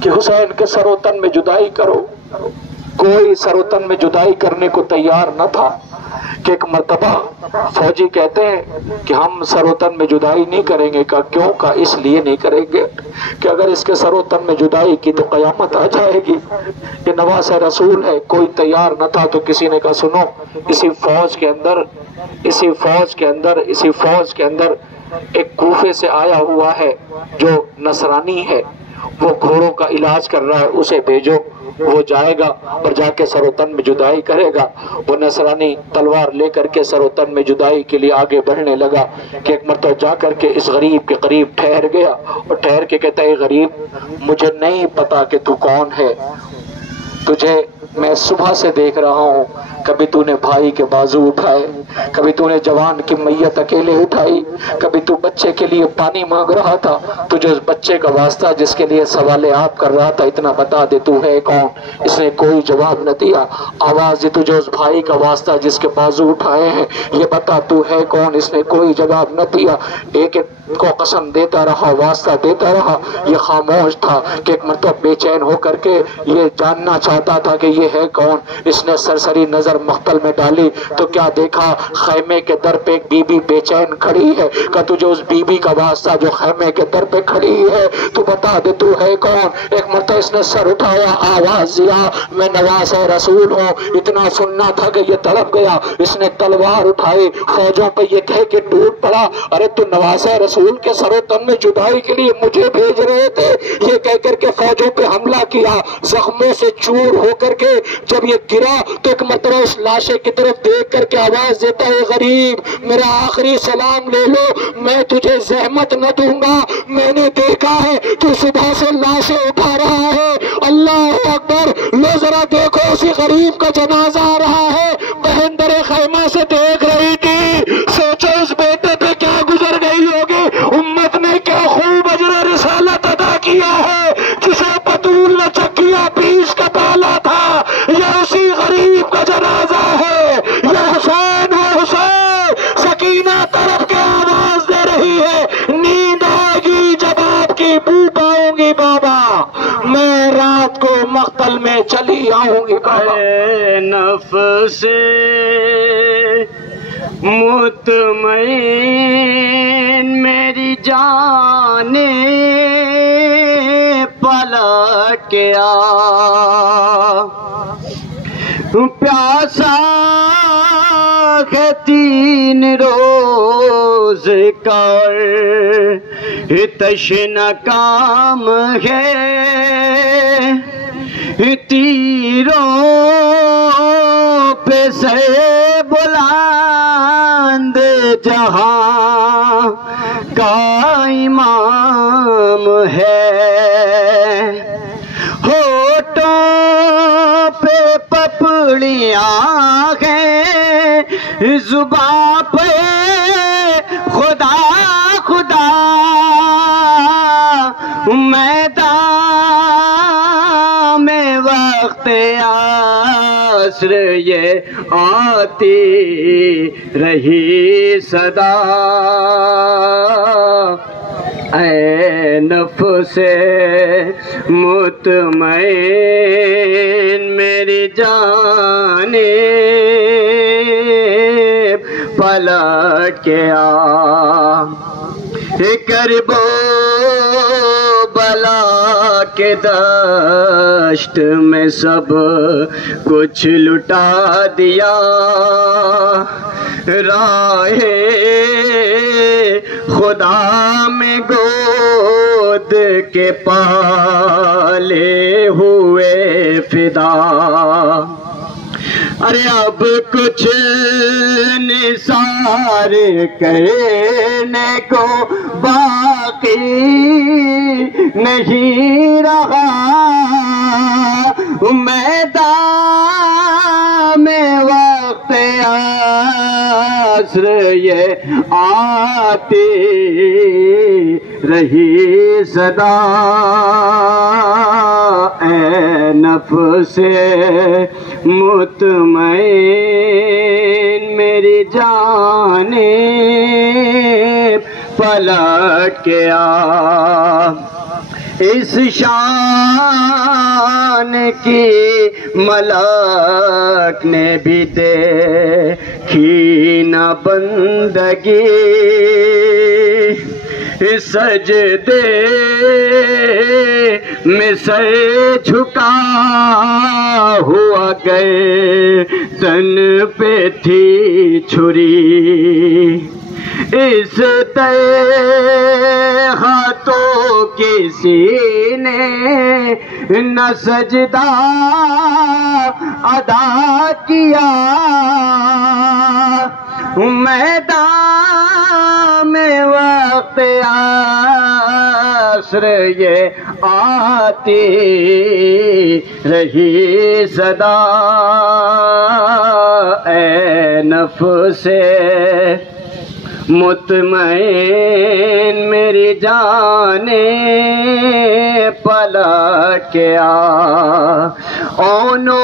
کہ حسین کے سر و تن میں جدائی کرو، کوئی سر و تن میں جدائی کرنے کو تیار نہ تھا کہ ایک مرتبہ فوجی کہتے ہیں کہ ہم سر و تن میں جدائی نہیں کریں گے. کہا کیوں؟ کہا اس لیے نہیں کریں گے کہ اگر اس کے سر و تن میں جدائی کی تو قیامت آ جائے گی. یہ نواز رسول ہے. کوئی تیار نہ تھا تو کسی نے کہا سنو، اسی فوج کے اندر ایک کوفے سے آیا ہوا ہے جو نصرانی ہے، وہ گھوڑوں کا علاج کر رہا ہے، اسے بھیجو، وہ جائے گا اور جا کے سر و تن میں جدائی کرے گا. وہ نصرانی تلوار لے کر کے سر و تن میں جدائی کے لیے آگے بڑھنے لگا کہ ایک مرتبہ جا کر کے اس غریب کے قریب ٹھہر گیا اور ٹھہر کے کہتا ہے غریب مجھے نہیں پتا کہ تو کون ہے، تجھے میں صبح سے دیکھ رہا ہوں، کبھی تو نے بھائی کے بازو اٹھائے، کبھی تو نے جوان کی میت اکیلے اٹھائی، کبھی تو بچے کے لیے پانی مانگ رہا تھا، تجھے اس بچے کا واسطہ جس کے لیے سوالات کر رہا تھا اتنا بتا دے تو ہے کون. اس نے کوئی جواب نہ دیا. آواز دی تجھے اس بھائی کا واسطہ جس کے بازو اٹھائے ہیں یہ بتا تو ہے کون. اس نے کوئی جواب نہ دیا. ایک کو قسم دیتا رہا، واسطہ دیتا رہا. یہ خاموش تھا کہ ایک مرتبہ بے چین ہو کر کے یہ جاننا چاہتا تھا کہ یہ ہے کون. اس نے سرسری نظر مختل میں ڈالی تو کیا دیکھا، خیمے کے در پہ ایک بی بی بے چین کھڑی ہے. کہ تجھے اس بی بی کا واسطہ جو خیمے کے در پہ کھڑی ہے تو بتا دے تو ہے کون. ایک مرتبہ اس نے سر اٹھایا، آواز دیا میں نواز رسول ہوں. اتنا سننا تھا کہ یہ تڑپ گیا. اس نے تلوار اٹھائی، فوجوں پہ یہ کہہ کے ٹوٹ پڑا ارے تو نواز رسول کے سر و تن میں جدائی کے لیے مجھے بھیج رہے تھے. یہ کہہ کر کے فوجوں پہ حملہ کیا. زخموں سے چور ہو کر کے جب یہ گرا تو ایک مرتبہ اس لاشے کی طرف دیکھ کر کے آواز دیتا ہے غریب میرا آخری سلام لے لو، میں تجھے زحمت نہ دوں گا. میں نے دیکھا ہے تو صبح سے لاشیں اٹھا رہا ہے. اللہ اکبر. لو ذرا دیکھو اسی غریب کا جنازہ آ رہا ہے. بہن در خیمہ سے دیکھ رہی تھی. سوچو اس بیٹے پہ کیا گزر گئی ہوگی. امت نے کیا خوب اجر رسالت ادا کیا ہے. جسے بطول نے چکیا پیس کا پالا تھا یہ اسی غریب کا جنازہ ہے. یہ حسین ہے حسین. سکینہ طرف کے آواز دے رہی ہے نیند آئے گی جب آپ کی بو پاؤں گی بابا. میں رات کو مقتل میں چلی آؤں گی بابا. نفس مطمئن میری جان پلٹ کے آ. پیاسا ہے 3 روز کا تشنہ کام ہے. تیروں پہ سے بلند جہاں کا امام ہے. ہوٹوں پہ پپڑیاں ہیں زباں پہ خدا خدا. میدان میں وقت عصر یہ آتی رہی صدا. اے نفس مطمئن میری جان پلٹ کے آ. کرب و بلا کے دشت میں سب کچھ لٹا دیا. راہ خدا میں گود کے پالے ہوئے فدا. ارے اب کچھ نثار کہنے کو باقی نہیں رہا. میدان میں وقت عصر یہ آتی رہی صدا. اے نفس مطمئن میری جان پلٹ کے آ. اس شان کی ملک نے بھی دیکھی نہ بندگی، سجدے میں سر جھکا ہوا گردن پہ تھی چھری، اس طرح تو کسی نے نہ سجدہ ادا کیا، میدان میں وقت عصر یہ آتی رہی صدا، اے نفس مطمئن میری جان پلٹ کے آ، اونو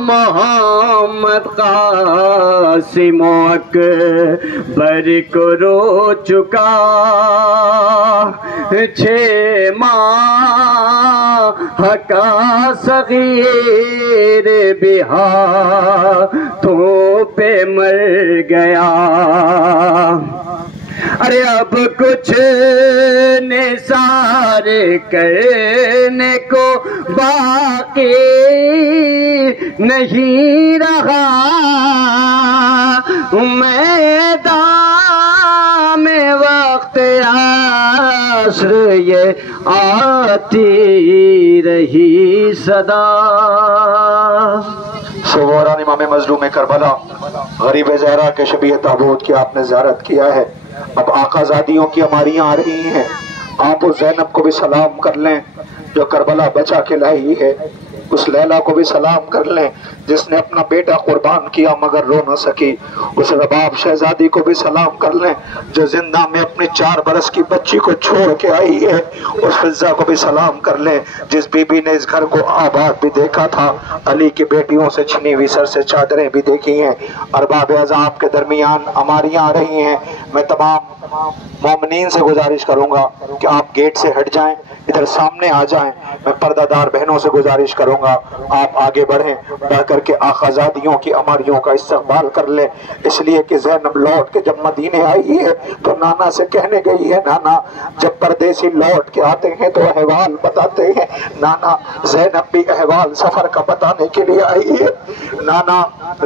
محمد قاسم اکبر کو رو چکا، 6 ماہ کا صغیر بھی ہاتھوں پہ مر گیا، ارے اب کچھ نثار کرنے کو باقی نہیں رہا، میدان میں وقت عصر یہ آتی رہی صدا۔ سووران امام مظلوم کربلا غریب زہرا کے شبیہ تابوت کی آپ نے زیارت کیا ہے، اب آقا زادیوں کی عماریاں آ رہی ہیں، آپ اس زینب کو بھی سلام کر لیں جو کربلا بچا کے لائی ہے، اس لیلہ کو بھی سلام کر لیں جس نے اپنا بیٹا قربان کیا مگر رو نہ سکی، اس رباب شہزادی کو بھی سلام کر لیں جو زندہ میں اپنے 4 برس کی بچی کو چھوڑ کے آئی ہے، اس فضہ کو بھی سلام کر لیں جس بی بی نے اس گھر کو آباد بھی دیکھا تھا، علی کی بیٹیوں سے چھنی ہوئی سر سے چادریں بھی دیکھی ہیں، ارباب عذاب کے درمیان عماریاں آ رہی ہیں۔ میں تمام مومنین سے گزارش کروں گا کہ آپ گیٹ سے ہٹ جائیں، ادھر سامنے آ جائیں، میں پردہ دار بہنوں سے گزارش کروں گا آپ آگے بڑھیں، بڑھ کر کے آقا زادیوں کی عماریوں کا استقبال کر لیں، اس لیے کہ زینب لوٹ کے جب مدینے آئی ہے تو نانا سے کہنے گئی ہے، نانا جب پردیسی لوٹ کے آتے ہیں تو احوال بتاتے ہیں، نانا زینب بھی احوال سفر کا بتانے کے لیے آئی ہے، نانا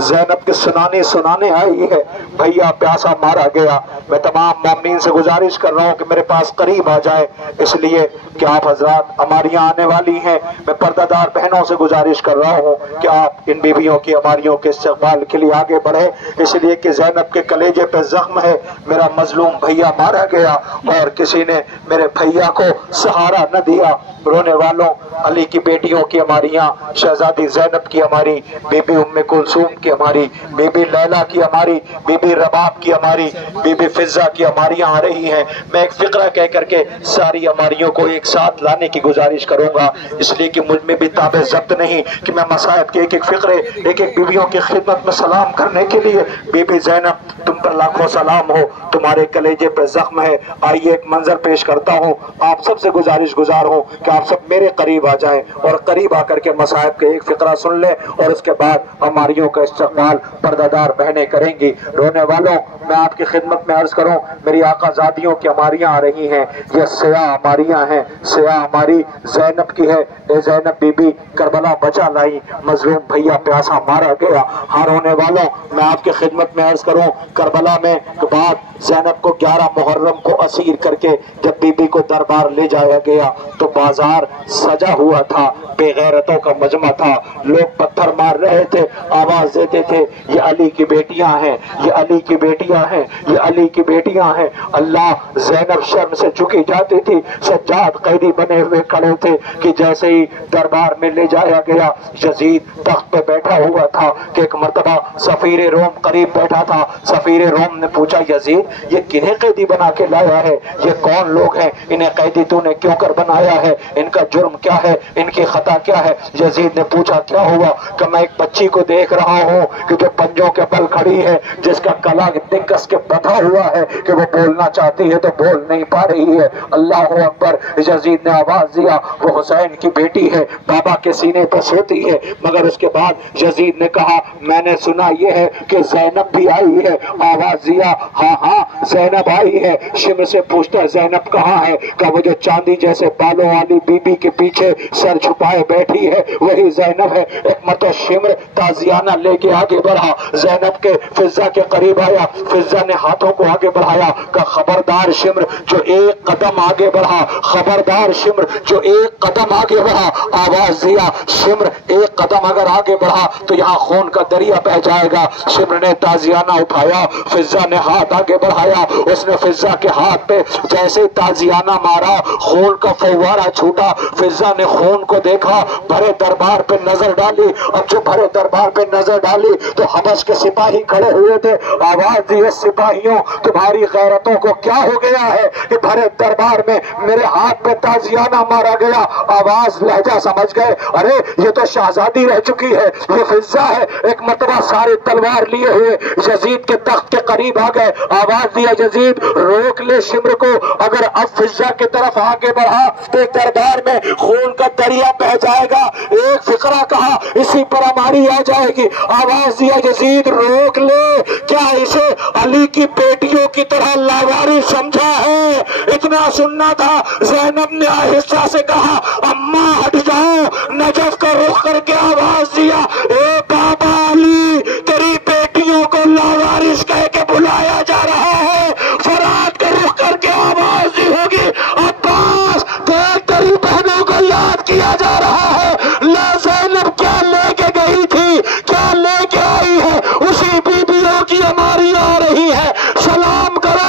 زینب کے سنانے آئی ہے، بھیا پیاسا مارا گیا۔ میں تمام مومنین سے گزارش کر رہا ہوں کہ میرے پاس قریب آ جائے، اس لیے کہ آپ حضرات عماریاں آنے والی ہیں، میں پردہ دار بہنوں سے گزارش کر رہا ہوں کہ آپ ان بیویوں کی عماریوں کے استقبال کے لیے آگے بڑھیں، اس لیے کہ زینب کے کلیجے پہ زخم ہے، میرا مظلوم بھیا مارا گیا اور کسی نے میرے بھیا کو سہارا نہ دیا۔ رونے والوں، علی کی بیٹیوں کی عماریاں، شہزادی زینب کی عماری، بی بی ام کلثوم کی عماری، بی بی لیلہ کی عماری، بی بی رباب کی عماری، بی بی فضہ کی عماریاں آ رہی ہیں۔ میں ایک فقرہ کہہ کر کے ساری عماریوں کو ایک ساتھ لانے کی گزارش کروں گا، اس لیے کہ مجھ میں بھی تابع ضبط نہیں کہ میں مصائب کے ایک فقرے ایک بیویوں کی خدمت میں سلام کرنے کے لیے۔ بی بی زینب تم پر لاکھوں سلام ہو، تمہارے کلیجے پہ زخم ہے، آئیے ایک منظر پیش کرتا ہوں، آپ سب سے گزارش گزار ہوں کہ آپ سب میرے قریب آ جائیں اور قریب آ کر کے مصائب کے ایک فقرہ سن لیں اور اس کے بعد عماریوں کا استقبال پردہ دار بہنیں کریں گی۔ رونے والوں، میں آپ کی خدمت میں عرض کروں، میری آقا زادیوں کی عماریاں آ رہی ہیں، یہ سیاہ عماریاں ہیں، سیاہ عماری زینب کی ہے۔ اے زینب بی بی کربلا بچا لائی، مظلوم بھیا پیاسا مارا گیا۔ ہاں رونے والوں، میں آپ کی خدمت میں عرض کروں، کربلا میں بعد زینب کو 11 محرم کو اسیر کر کے جب بی بی کو دربار لے جایا گیا تو بازار سجا ہوا تھا، بے غیرتوں کا مجمع تھا، لوگ پتھر مار رہے تھے، آواز دیتے تھے، یہ علی کی بیٹیاں ہیں، یہ علی کی بیٹیاں ہیں، یہ علی کی بیٹیاں ہیں۔ اللہ، زینب شرم سے جھکی جاتی تھی، سجاد قیدی بنے ہوئے کھڑے تھے کہ جیسے ہی دربار میں لے جایا گیا، یزید تخت پہ بیٹھا ہوا تھا کہ ایک مرتبہ سفیر روم قریب بیٹھا تھا۔ سفیر روم نے پوچھا، یزید یہ کنہیں قیدی بنا کے لایا ہے؟ یہ کون لوگ ہیں؟ انہیں قیدی تو نے کیوں کر بنایا ہے؟ ان کا جرم کیا ہے؟ ان کی خطا کیا ہے؟ یزید نے پوچھا، کیا ہوا ہوا کہ میں ایک بچی کو دیکھ رہا ہوں کہ جو پنجوں کے بل کھڑی ہے، جس کا گلا اتنے کس کے بندھا ہوا ہے کہ وہ بولنا چاہتی ہے تو بول نہیں پا رہی ہے۔ اللہ اکبر۔ یزید نے آواز دیا، وہ حسین کی بیٹی ہے، بابا کے سینے پر سوتی ہے، مگر اس کے بعد یزید نے کہا میں نے سنا یہ ہے کہ زینب بھی آئی ہے۔ آواز دیا، ہاں ہاں زینب آئی ہے۔ شمر سے پوچھتا ہے زینب کہاں ہے؟ کہ وہ جو چاندی جیسے بالوں والی بی بی کے پیچھے سر چھپائے بیٹھی ہے وہی زینب ہے۔ ایک مرتبہ شمر تازیانہ لے کے آگے بڑھا، زینب کے فضہ کے قریب آیا، فضہ نے ہاتھوں کو آگے بڑھایا کہ خبردار شمر جو ایک قدم آگے بڑھا، خبردار شمر جو ایک قدم آگے بڑھا۔ آواز دیا، شمر ایک قدم اگر آگے بڑھا تو یہاں خون کا دریا بہہ جائے گا۔ شمر نے تازیانہ اٹھایا، فضہ نے ہاتھ آگے بڑھایا، اس نے فضہ کے ہاتھ پہ جیسے تازیانہ مارا خون کا فوارہ چھوٹا۔ فضہ نے خون کو دیکھا، بھرے دربار پہ نظر ڈالی۔ اب جو بھرے دربار پہ نظر ڈالی تو حبش کے سپاہی کھڑے ہوئے تھے۔ آواز دی، سپاہیوں تمہاری غیرتوں کو کیا ہو گیا ہے کہ بھرے دربار میں میرے ہاتھ پہ تازیانہ مارا گیا؟ آواز لہجہ سمجھ گئے، ارے یہ تو شہزادی رہ چکی ہے، یہ فضہ ہے۔ ایک مرتبہ سارے تلوار لیے ہوئے یزید کے تخت کے قریب آ گئے۔ آواز دیا، یزید روک لے شمر کو، اگر اب فضہ کی طرف آگے بڑھا تو دربار میں خون کا دریا بہہ جائے گا۔ ایک فقرہ کہا اسی پر ہماری آ جائے گی۔ آواز دیا، یزید روک لے، کیا اسے علی کی بیٹیوں کی طرح لاوارث سمجھا ہے؟ اتنا سننا تھا۔ زینب نے آہستہ سے کہا اماں ہٹ جاؤ۔ نجف کا رخ کر کے آواز دیا، اے بابا علی، تیری بیٹیوں کو لاوارث کہہ کے بلایا جا رہا ہے۔ فرات کا رخ کر کے آواز دی ہوگی، عباس دیکھ تیری بہنوں کو یاد کیا جا رہا ہے۔ لا زینب کیا لے کے گئی تھی، کیا لے کے آئی ہے، اسی بیویوں کی ہماری آ رہی ہے، سلام کرو۔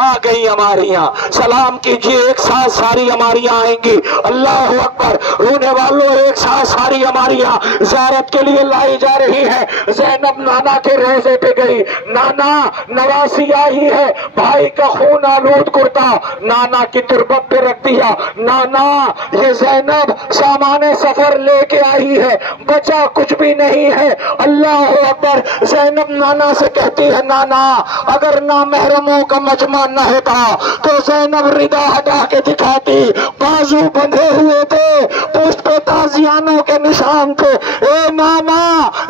آ گئی ہماریاں، سلام کیجئے، ایک ساتھ ساری ہماریاں آئیں گی۔ اللہ اکبر۔ رونے والوں ایک ساتھ ساری ہماریاں زیارت کے لیے لائی جا رہی ہے۔ زینب نانا کے روزے پہ گئی، نانا نواسی آئی ہے، بھائی کا خون آلود کرتا نانا کی تربت پہ رکھ دیا۔ نانا یہ زینب سامان سفر لے کے آئی ہے، بچا کچھ بھی نہیں ہے۔ اللہ اکبر۔ زینب نانا سے کہتی ہے، نانا اگر نامحرموں کا مجمع نہ ہوتا تو زینب ردا ہٹا کے دکھاتی، بازو بندھے ہوئے تھے، پشت پہ تازیانوں کے نشان تھے۔ اے نانا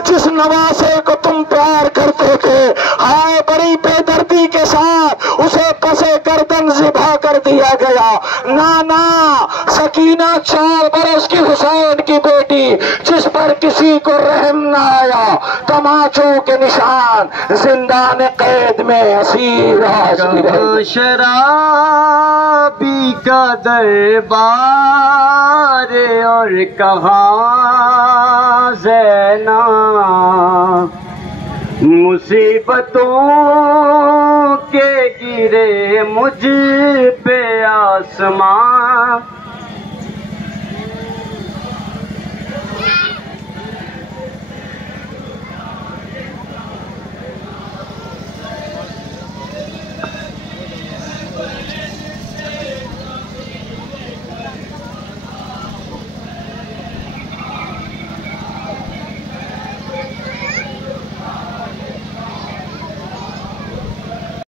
جس نواسے کو تم پیار کرتے تھے، ہائے بڑی بے دردی کے ساتھ اسے پسے گردن ذبح کر دیا گیا۔ نانا سکینہ 4 برس کی حسین کی بیٹی جس پر کسی کو رحم نہ آیا، تماچوں کے نشان، زندان قید میں اسیر حاضر ہے۔ شرابی کا دربار اور کہاں زینب، مصیبتوں کے گرے مجھ پہ آسمان،